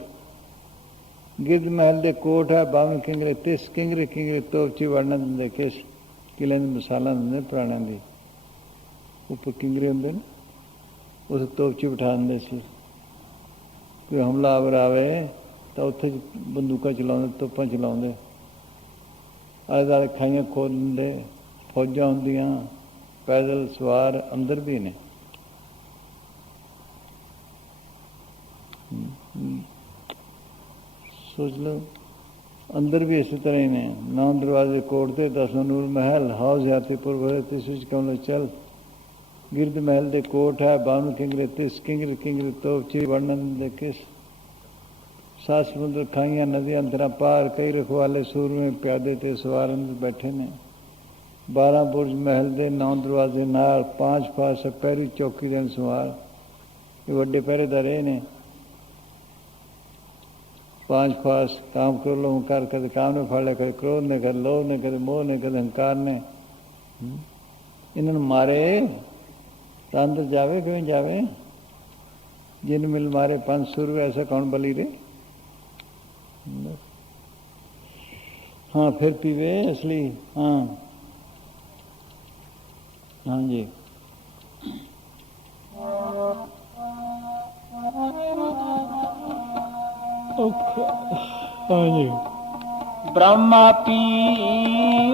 ਗਿਰਦ ਮਹਿਲ ਦੇ ਕੋਟ ਹੈ, 52 ਕਿੰਗਰੇ, 30 ਕਿੰਗਰੇ ਤੋਪਚੀ ਵੜਨਾ ਦਿੰਦੇ, ਕਿਸ ਕਿਲਿਆਂ ਦੀ ਮਿਸਾਲਾਂ ਦਿੰਦੇ ਪੁਰਾਣਿਆਂ ਦੀ। ਉੱਪਰ ਕਿੰਗਰੇ ਹੁੰਦੇ ਨੇ, ਉਸ ਤੋਪਚੀ ਬਿਠਾ ਦਿੰਦੇ ਸੀ। ਕੋਈ ਹਮਲਾਵਰ ਆਵੇ ਤਾਂ ਉੱਥੇ ਬੰਦੂਕਾਂ ਚਲਾਉਂਦੇ, ਤੋਪਾਂ ਚਲਾਉਂਦੇ, ਆਲੇ ਦੁਆਲੇ ਖਾਈਆਂ ਖੋਲ ਦਿੰਦੇ, ਫੌਜਾਂ ਹੁੰਦੀਆਂ, ਪੈਦਲ ਸਵਾਰ ਅੰਦਰ ਵੀ ਨੇ। ਸੋਚ ਲਓ, ਅੰਦਰ ਵੀ ਇਸੇ ਤਰ੍ਹਾਂ ਹੀ ਨੇ। 9 ਦਰਵਾਜ਼ੇ ਕੋਟ ਤੇ 10ਵਾਂ ਨੂਰ ਮਹਿਲ, ਹੌਜ਼ ਯਾਤੀਪੁਰ ਭਰੇ, ਇਸ ਵਿੱਚ ਕਮਲੇ ਚੱਲ। ਗਿਰਦ ਮਹਿਲ ਦੇ ਕੋਟ ਹੈ, 52 ਕਿੰਗਰੇ, 30 ਕਿੰਗਰੇ ਤੋਪਚੀ ਵਰਣਨ ਦੇ ਕਿਸ। 7 ਸਮੁੰਦਰ ਖਾਈਆਂ, ਨਦੀਆਂ ਅੰਤਰਾਂ ਪਾਰ, ਕਈ ਰਖਵਾਲੇ ਸੂਰਮੇ ਪਿਆਦੇ ਤੇ ਸਵਾਰ ਅੰਦਰ ਬੈਠੇ ਨੇ। 12 ਬੁਰਜ ਮਹਿਲ ਦੇ, 9 ਦਰਵਾਜ਼ੇ ਨਾਲ, 5 ਪਾਸ ਪਹਿਰੀ ਚੌਕੀ ਦੇ ਸਵਾਰ, ਇਹ ਵੱਡੇ ਪਹਿਰੇਦਾਰ ਇਹ ਨੇ। 5 ਪਾਸ ਕਾਮ ਕ੍ਰੋਧ ਹੰਕਾਰ, ਕਦੇ ਕਾਮ ਨੇ ਫੜ ਲਿਆ, ਕਦੇ ਕ੍ਰੋਧ ਨੇ, ਕਦੇ ਲੋਭ ਨੇ, ਕਦੇ ਮੋਹ ਨੇ, ਕਦੇ ਹੰਕਾਰ ਨੇ। ਇਹਨਾਂ ਨੂੰ ਮਾਰੇ ਤਾਂ ਅੰਦਰ ਜਾਵੇ ਕਿਵੇਂ ਜਾਵੇ? ਜਿਨ ਮਿਲ ਮਾਰੇ 500 ਰੁਪਏ, ਐਸਾ ਕੌਣ ਬਲੀ ਰੇ? हाँ फिर पीवे असली। हाँ हाँ जी हाँ जी। ब्रह्मा पी,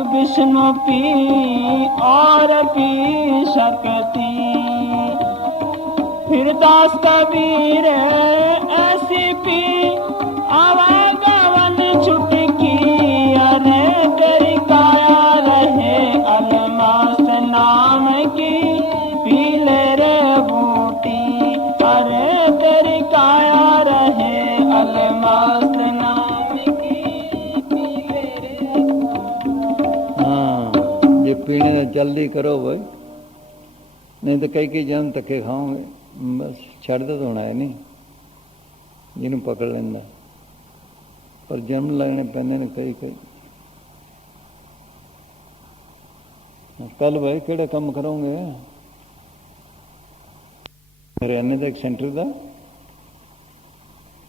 विष्णु पी और पी शक्ति, फिर दास कबीर ऐसी पी आवे गवन छुटकी, अरे तेरी काया रहे अलमास नाम की, पी ले रे बूटी, अरे तेरी काया रहे अलमास नाम की, पी ले रे। हाँ, ये पीने में जल्दी करो भाई, नहीं तो कई जन्म धक्के खाओगे। बस छड़दा तो होना है नहीं, जिन्होंने पकड़ लेंदा, पर जन्म लगने पैंदे ने कई। कल भाई किहड़ा काम करोगे? हरियाणे का एक सेंटर का,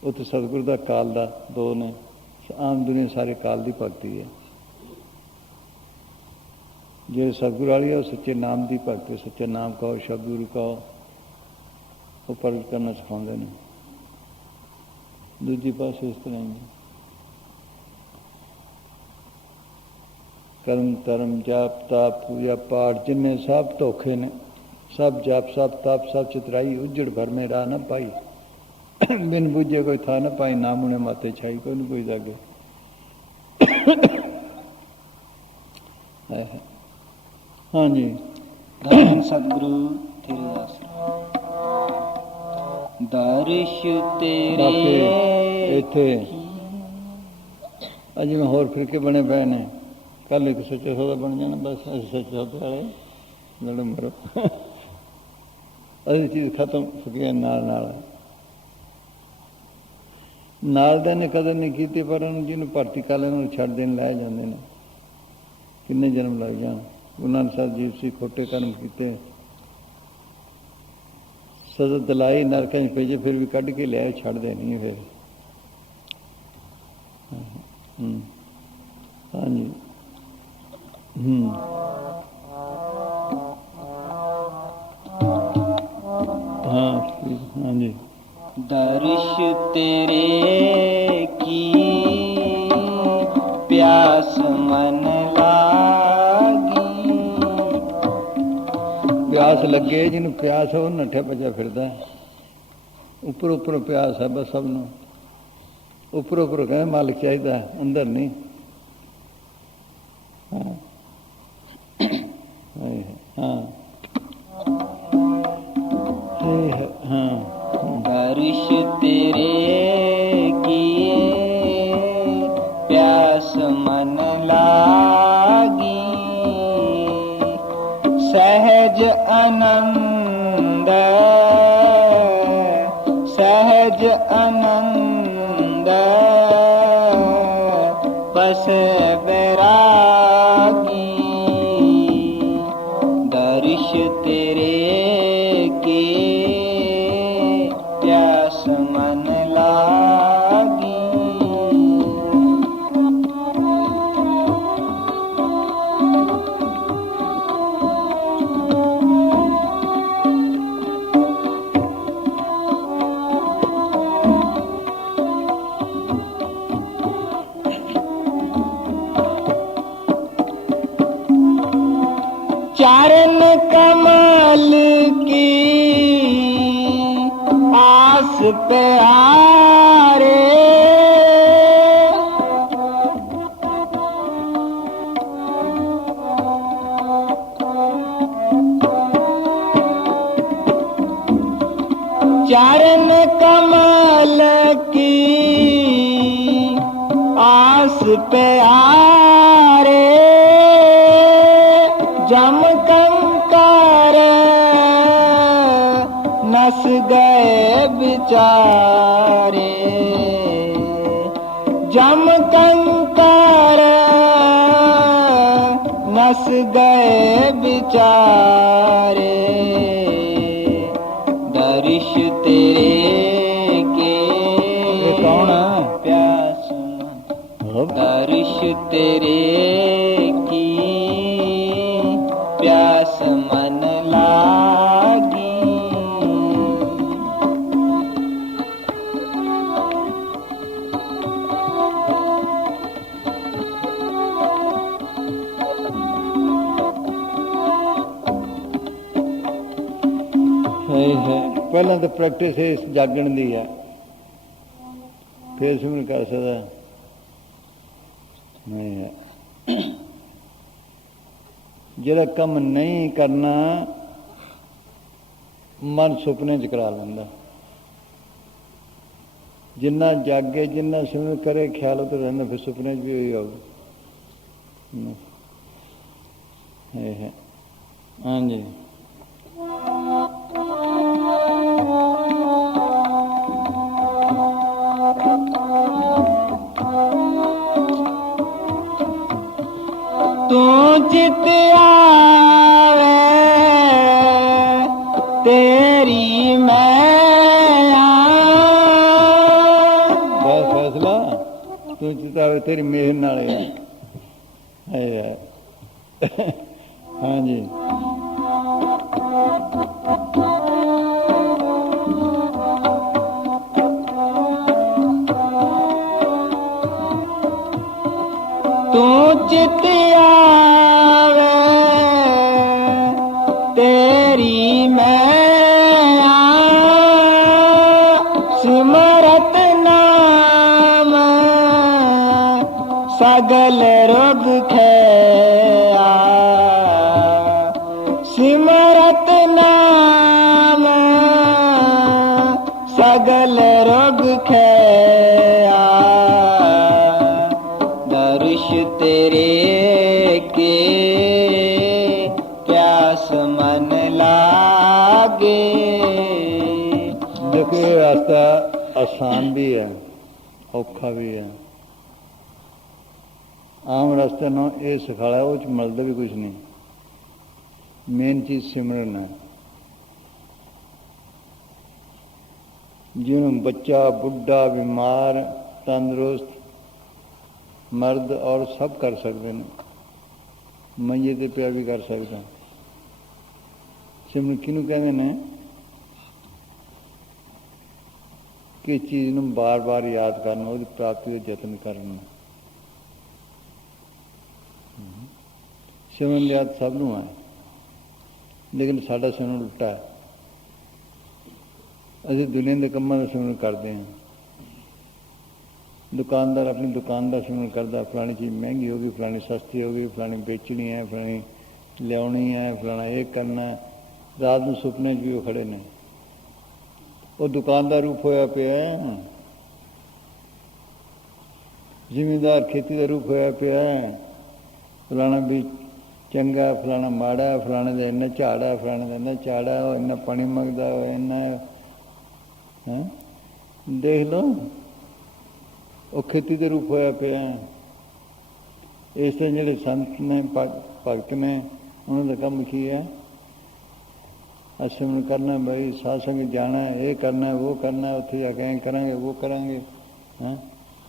उत्थे सतगुरु का काल का 2 ने। आम दुनिया सारे काल की भगती है। जो सतगुरु वाली है वो सच्चे नाम की भगती, सच्चा नाम कहो, शब्द गुरु कहो, वो प्रगट करना सिखाते हैं। दूजी पास इस तरह ही कर्म धर्म जाप ताप पूजा पाठ जिन्हें सब धोखे ने, सब जाप सब ताप सब चतुराई, उजड़ भर में राह न पाई, बिन बुझे कोई था न पाई, नाम उन्हें माते छाई, कोई नहीं कोई जागे। हाँ जी। सतगुरु तेरे दर्श तेरे इत्थे अज मैं होर फिरके बने पे ने, कल एक सच्चा सौदा बन जाना, बस सच्चे सौदे वाले लड़ो मरो। अभी चीज़ खत्म फकीर नालदा ने कदर नहीं की, पर जिन्होंने भर्ती कर लेना छड़ देन लै जाते हैं। किन्ने जन्म लग जान। गुरु नानक साहब जीव सी खोटे कर्म किए, सजा दिलाई, नरकों में भेजे, फिर भी कढ़ के लिया, छड़ते नहीं फिर। हाँ जी। हाँ हाँ जी। दर्श तेरे की प्यास मन लागी। प्यास लगे जिन्हें प्यास है वो नठे भजा फिरदा है। ऊपर ऊपर प्यास है बस सब नूं। ऊपर ऊपर कहते मालिक चाहिए, अंदर नहीं। हाँ हाँ हाँ। दर्श तेरे की प्यास मन लागी। सहज आनंद सहज आनंद बस बैरागी। दर्श तेरे के प्यास मन लागी। चरण कमल की आस प्यारे। चरण कमल की आस प्यारे। जम कंकर नस गए बिचारे। जम कंकर नस गए बिचारे। दर्श तेरे के कौन है? प्यास दर्श तेरे की प्यास मन लागी। पहला तो प्रैक्टिस है इस जागण दी है, फिर सुन कर सकता नहीं है। ਜਿਹੜਾ ਕੰਮ नहीं करना मन सुपने च करा लेंदा। जिन्ना जागे जिन्ना सिमरन करे ख्याल तो रहना, फिर सुपने च भी वही होगा। हाँ जी। तू चित आवे तेरी मैं बस फैसला तू चित आवे तेरी मेहर नाल है। हाँ जी। तू चित आवे तेरी मैं सिमरत नाम सगल रोग खैया। सिमरत नाम सगल रोग खैया। दर्श तेरे के प्यास मन लागे। देखो ये रास्ता आसान भी है औखा भी है। आम रास्ते ना ये सिखाया वो मिलता भी कुछ नहीं। मेन चीज सिमरन है। जिन्होंने बच्चा बुढ़ा बीमार तंदुरुस्त मर्द और सब कर सकते हैं। ਮੰਜੇ ਤੇ ਪਿਆ ਵੀ ਕਰ ਸਕਦਾ। ਸਿਮਰਨ ਕਿਹਨੂੰ ਕਹਿੰਦੇ ਨੇ? ਕਿ ਚੀਜ਼ ਨੂੰ ਬਾਰ-ਬਾਰ ਯਾਦ ਕਰਨ, ਉਹਦੀ ਪ੍ਰਾਪਤੀ ਦਾ ਯਤਨ ਕਰਨ। ਸਿਮਰਨ ਯਾਦ ਸਭ ਨੂੰ ਹੈ, ਲੇਕਿਨ ਸਾਡਾ ਸਿਮਰਨ ਉਲਟਾ ਹੈ। ਅਸੀਂ ਦੁਨੀਆ ਦੇ ਕੰਮਾਂ ਦਾ ਸਿਮਰਨ ਕਰਦੇ ਹਾਂ। ਦੁਕਾਨਦਾਰ ਆਪਣੀ ਦੁਕਾਨ ਦਾ ਸਿਮਰਨ ਕਰਦਾ, ਫਲਾਣੀ ਚੀਜ਼ ਮਹਿੰਗੀ ਹੋ ਗਈ, ਫਲਾਣੀ ਸਸਤੀ ਹੋ ਗਈ, ਫਲਾਣੀ ਵੇਚਣੀ ਹੈ, ਫਲਾਣੀ ਲਿਆਉਣੀ ਹੈ, ਫਲਾਣਾ ਇਹ ਕਰਨਾ। ਰਾਤ ਨੂੰ ਸੁਪਨੇ 'ਚ ਵੀ ਉਹ ਖੜੇ ਨੇ। ਉਹ ਦੁਕਾਨ ਦਾ ਰੂਪ ਹੋਇਆ ਪਿਆ। ਜ਼ਿਮੀਂਦਾਰ ਖੇਤੀ ਦਾ ਰੂਪ ਹੋਇਆ ਪਿਆ। ਫਲਾਣਾ ਵੀ ਚੰਗਾ, ਫਲਾਣਾ ਮਾੜਾ, ਫਲਾਣੇ ਦਾ ਇੰਨਾ ਝਾੜਾ, ਫਲਾਣੇ ਦਾ ਇੰਨਾ ਝਾੜਾ, ਉਹ ਇੰਨਾ ਪਾਣੀ ਮੰਗਦਾ, ਉਹ ਇੰਨਾ ਹੈ। ਦੇਖ ਲਓ, ਉਹ ਖੇਤੀ ਦੇ ਰੂਪ ਹੋਇਆ ਪਿਆ। ਇਸ ਤਰ੍ਹਾਂ ਜਿਹੜੇ ਸੰਤ ਨੇ, ਭਗਤ ਨੇ, ਉਹਨਾਂ ਦਾ ਕੰਮ ਕੀ ਹੈ? ਸਿਮਰਨ ਕਰਨਾ, ਬਈ ਸਾਧ ਸੰਗਤ ਜਾਣਾ, ਇਹ ਕਰਨਾ, ਉਹ ਕਰਨਾ, ਉੱਥੇ ਜਾ ਕੇ ਕਰਾਂਗੇ, ਉਹ ਕਰਾਂਗੇ। ਹਾਂ,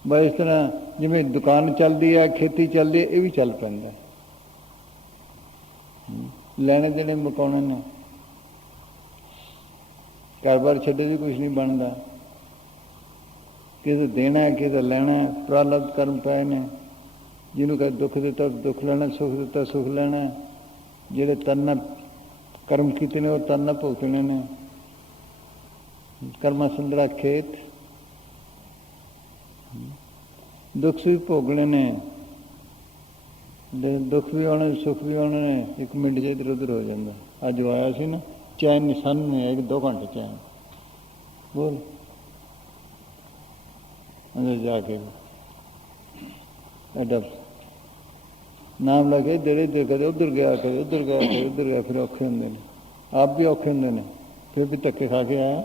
ਬਸ ਇਸ ਤਰ੍ਹਾਂ ਜਿਵੇਂ ਦੁਕਾਨ ਚੱਲਦੀ ਹੈ, ਖੇਤੀ ਚੱਲਦੀ ਹੈ, ਇਹ ਵੀ ਚੱਲ ਪੈਂਦਾ। ਲੈਣੇ ਦੇਣੇ ਮੁਕਾਉਣੇ ਨੇ, ਘਰ-ਬਾਰ ਛੱਡੇ ਵੀ ਕੁਛ ਨਹੀਂ ਬਣਦਾ। ਕਿਸੇ ਦੇਣਾ, ਕਿਸੇ ਲੈਣਾ, ਪ੍ਰਾਰਬਧ ਕਰਮ ਪਏ ਨੇ। ਜਿਹਨੂੰ ਕਦੇ ਦੁੱਖ ਦਿੱਤਾ ਦੁੱਖ ਲੈਣਾ, ਸੁੱਖ ਦਿੱਤਾ ਸੁੱਖ ਲੈਣਾ। ਜਿਹੜੇ ਤਨ ਕਰਮ ਕੀਤੇ ਨੇ ਉਹ ਤਨ ਭੁਗਤਣੇ ਨੇ। ਕਰਮਾਂ ਸੰਦਰਾ ਖੇਤ, ਦੁੱਖ ਵੀ ਭੋਗਣੇ ਨੇ। ਦੁੱਖ ਵੀ ਆਉਣੇ, ਸੁੱਖ ਵੀ ਆਉਣੇ ਨੇ। ਇੱਕ ਮਿੰਟ 'ਚ ਇੱਧਰ ਉੱਧਰ ਹੋ ਜਾਂਦਾ। ਅੱਜ ਉਹ ਆਇਆ ਸੀ ਨਾ, ਚੈਨ ਨਿਸ਼ਾਨ ਨਹੀਂ ਆਇਆ, 2 ਘੰਟੇ ਚੈਨ। ਬੋਲ ਅੰਦਰ ਜਾ ਕੇ ਐਡਾ ਨਾਮ ਲੈ ਕੇ ਜਿਹੜੇ ਦੇ ਕਦੇ ਉੱਧਰ ਗਿਆ, ਕਦੇ ਉੱਧਰ ਗਿਆ, ਕਦੇ ਉੱਧਰ ਗਿਆ। ਫਿਰ ਔਖੇ ਹੁੰਦੇ ਨੇ, ਆਪ ਵੀ ਔਖੇ ਹੁੰਦੇ ਨੇ। ਫਿਰ ਵੀ ਧੱਕੇ ਖਾ ਕੇ ਆਇਆ।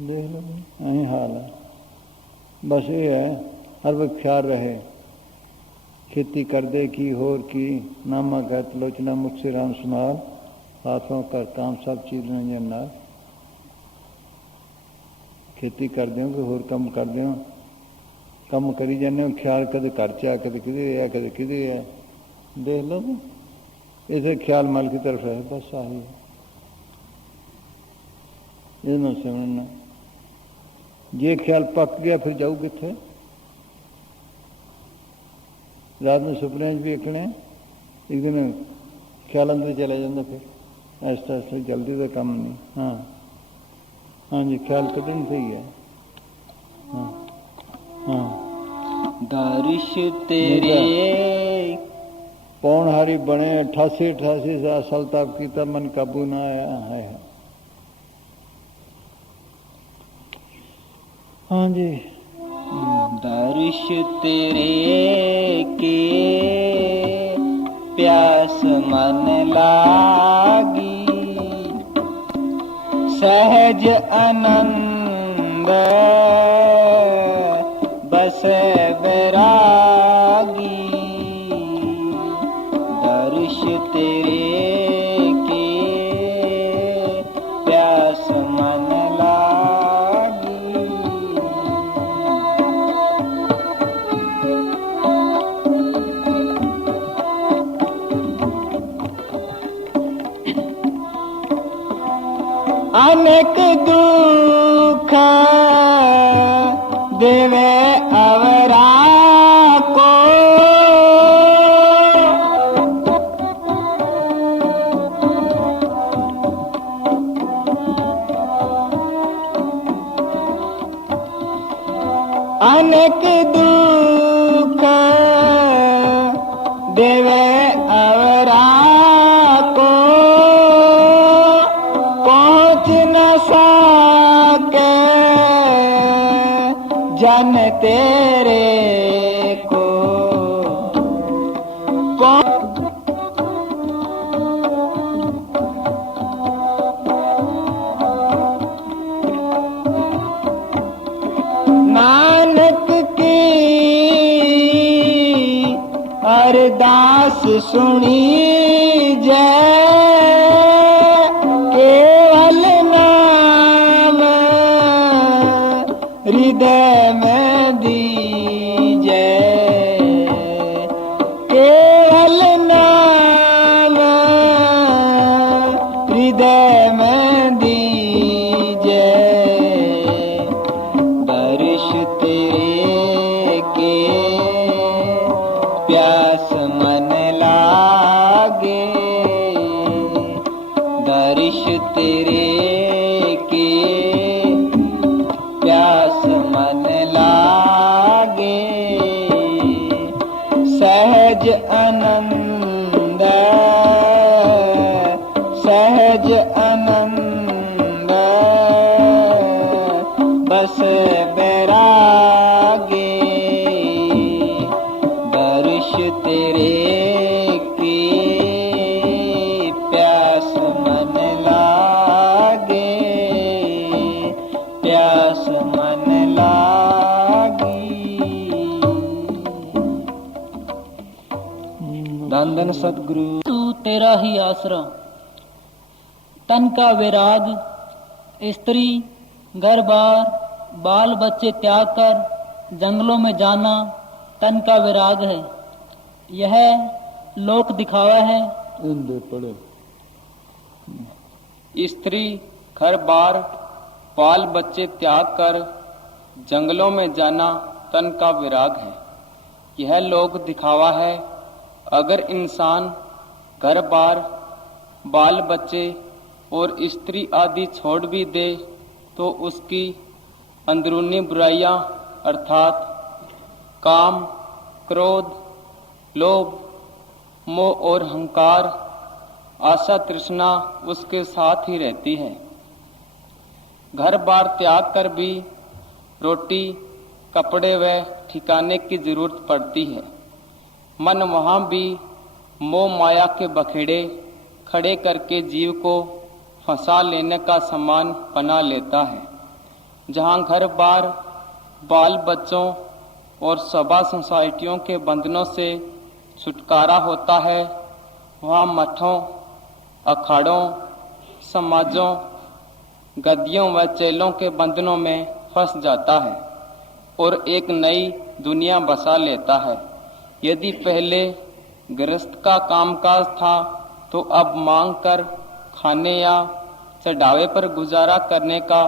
ਦੇਖ ਲਓ, ਐਂ ਹਾਲ ਹੈ। ਬਸ ਇਹ ਹੈ, ਹਰ ਵਕਤ ਖਿਆਲ ਰਹੇ। ਖੇਤੀ ਕਰਦੇ ਕੀ, ਹੋਰ ਕੀ। ਨਾਮਾ ਗਤ ਲੋਚਨਾ ਮੁਖ ਸੇ ਰਾਮ ਸਮਾਲ, ਹਾਥੋਂ ਕਰ ਕਾਮ ਸਭ ਚੀਜ਼ ਨਿਰੰਜਨ ਨਾਲ। ਖੇਤੀ ਕਰਦੇ ਹੋ ਕਿ ਹੋਰ ਕੰਮ ਕਰਦੇ ਹੋ, ਕੰਮ ਕਰੀ ਜਾਂਦੇ ਹੋ। ਖਿਆਲ ਕਦੇ ਘਰ 'ਚ ਆ, ਕਦੇ ਕਿਤੇ ਆ, ਕਦੇ ਕਿਤੇ ਆ। ਦੇਖ ਲਓ, ਇਸੇ ਖਿਆਲ ਮਲ ਕੀ ਤਰਫ ਹੈ। ਬਸ ਆਹੀ ਹੈ। ਇਹ ਨਾ ਸਿਮਰਨ। ਜੇ ਖਿਆਲ ਪੱਕ ਗਿਆ ਫਿਰ ਜਾਊ ਕਿੱਥੇ? ਰਾਤ ਨੂੰ ਸੁਪਨਿਆਂ 'ਚ ਵੀ ਵੇਖਣੇ, ਇੱਕ ਦਿਨ ਖਿਆਲ ਅੰਦਰ ਚਲਾ ਜਾਂਦਾ। ਫਿਰ ਐਸਾ ਐਸਾ ਜਲਦੀ ਦਾ ਕੰਮ ਨਹੀਂ। ਹਾਂ ਹਾਂਜੀ, ਖਿਆਲ ਕੱਢਣ ਤੇ ਹੀ ਹੈ। ਹਾਂ ਹਾਂ। ਦਰਸ਼ ਤੇਰੇ ਪੌਣ ਹਾਰੀ ਬਣੇ 88 ਸਾਲ ਤਪ ਕੀਤਾ, ਮਨ ਕਾਬੂ ਨਾ ਆਇਆ ਹੈ। ਹਾਂਜੀ। दर्श तेरे के प्यास मन लागी, सहज आनंद बस बैरागी। दर्श तेरे के प्यास मन अनेक दुख देवे अवरा को, अनेक दुख देवे अवरा को, जन तेरे को नानक की अरदास सुनी जय, केवल नाम हृदय में दीजै। तेरे के प्यास मन लागे, सहज आनंद सहज आनंद बस बैरागे, दर्श तेरे के प्यास मन लागे, प्यास मन लागी। धन धन सतगुरु। तू तेरा ही आसरा, तन का विराग, स्त्री घर बार बाल बच्चे त्याग कर जंगलों में जाना तन का विराग है। यह लोक दिखावा है। पढ़ो। स्त्री घर बार बाल बच्चे त्याग कर जंगलों में जाना तन का विराग है। यह लोक दिखावा है। अगर इंसान घर बार बाल बच्चे और स्त्री आदि छोड़ भी दे तो उसकी अंदरूनी बुराइयां अर्थात काम, क्रोध, लोभ, मोह और अहंकार, आशा तृष्णा उसके साथ ही रहती है। घर बार त्याग कर भी रोटी, कपड़े व ठिकाने की जरूरत पड़ती है। मन वहां भी मोह माया के बखेड़े खड़े करके जीव को फंसा लेने का सामान बना लेता है। जहां घर बार बाल बच्चों और सभा सोसाइटियों के बंधनों से छुटकारा होता है, वहां मठों, अखाड़ों, समाजों, गद्दियों व चेलों के बंधनों में फंस जाता है और एक नई दुनिया बसा लेता है। यदि पहले गृहस्थ का कामकाज था तो अब मांग कर खाने या चढ़ावे पर गुजारा करने का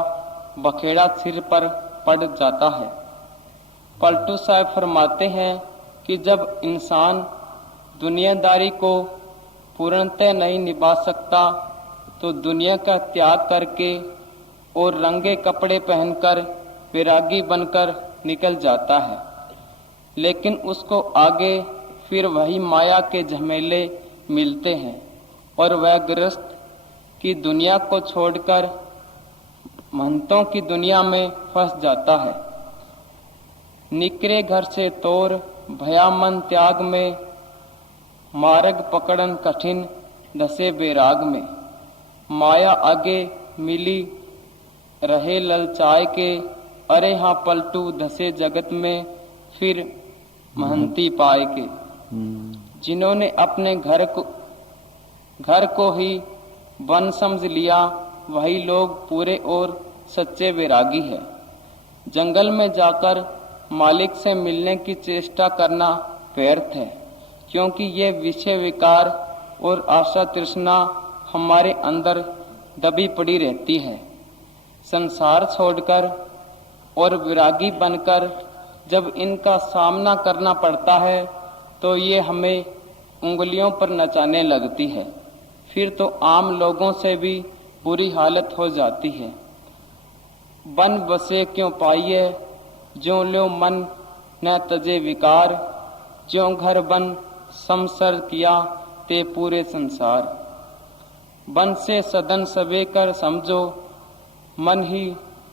बखेड़ा सिर पर पड़ जाता है। पलटू साहब फरमाते हैं कि जब इंसान दुनियादारी को पूर्णतः नहीं निभा सकता तो दुनिया का त्याग करके और रंगे कपड़े पहनकर वैरागी बनकर निकल जाता है। लेकिन उसको आगे फिर वही माया के झमेले मिलते हैं और वह गृहस्थ की दुनिया को छोड़कर महंतों की दुनिया में फंस जाता है। निकरे घर से तोर भया मन त्याग में, मार्ग पकड़न कठिन दसे बेराग में। माया आगे मिली रहे ललचाए के, अरे हाँ पलटू धसे जगत में फिर महंती पाए के। जिन्होंने अपने घर को ही वन समझ लिया वही लोग पूरे और सच्चे वैरागी है। जंगल में जाकर मालिक से मिलने की चेष्टा करना व्यर्थ है, क्योंकि ये विषय विकार और आशा तृष्णा हमारे अंदर दबी पड़ी रहती है। संसार छोड़कर और विरागी बनकर जब इनका सामना करना पड़ता है तो ये हमें उंगलियों पर नचाने लगती है। फिर तो आम लोगों से भी बुरी हालत हो जाती है। बन बसे क्यों पाइए, ज्यों लो मन न तजे विकार, ज्यों घर बन समसर किया ते पूरे संसार। बन से सदन सबे कर समझो, मन ही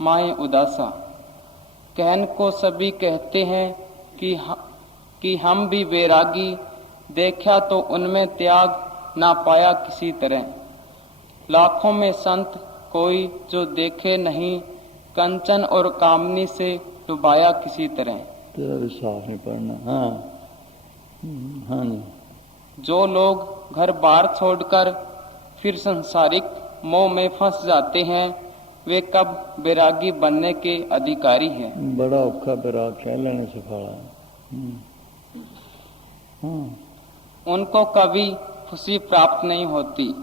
माए उदासा। कहन को सभी कहते हैं कि हम भी वैरागी, देखा तो उनमें त्याग ना पाया किसी तरह। लाखों में संत कोई जो देखे नहीं, कंचन और कामनी से डुबाया किसी तरह। तेरा विश्वास नहीं पड़ना। हाँ हाँ नहीं। जो लोग घर बार छोड़कर फिर संसारिक मोह में फंस जाते हैं वे कब बैरागी बनने के अधिकारी हैं। बड़ा औखा बैराग कह लेने से फला। उनको कभी खुशी प्राप्त नहीं होती।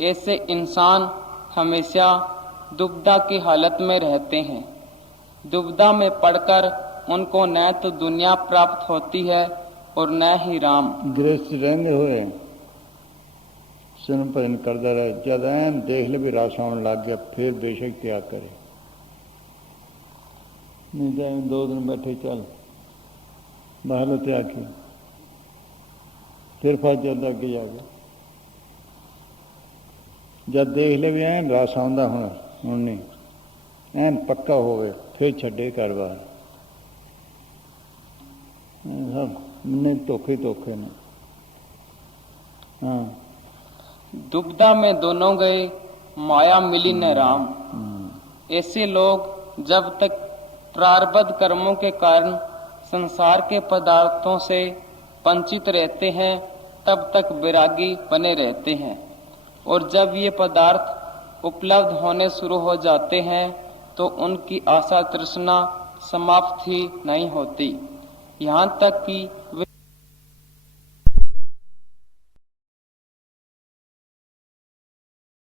ऐसे इंसान हमेशा दुविधा की हालत में रहते हैं। दुविधा में पड़कर उनको न तो दुनिया प्राप्त होती है और न ही राम। गृहस्थ रहने हुए सिमरन भजन करता रहे, जब एन देख ले भी रस आउण लग गया फिर बेशक त्याग करे। नहीं तो 2 दिन बैठे चल बाहर लो त्याग किया, फिर फस जाता अगे जाके। जब देख ले भी एन रस आउंदा हुण नहीं, एन पक्का होवे फिर छड्डे घर बार। सब मन्ने धोखे धोखे ने। हाँ, दुविधा में दोनों गए, माया मिली न राम। ऐसे लोग जब तक प्रारब्ध कर्मों के कारण संसार के पदार्थों से वंचित रहते हैं तब तक वैरागी बने रहते हैं, और जब ये पदार्थ उपलब्ध होने शुरू हो जाते हैं तो उनकी आशा तृष्णा समाप्त ही नहीं होती, यहाँ तक कि वे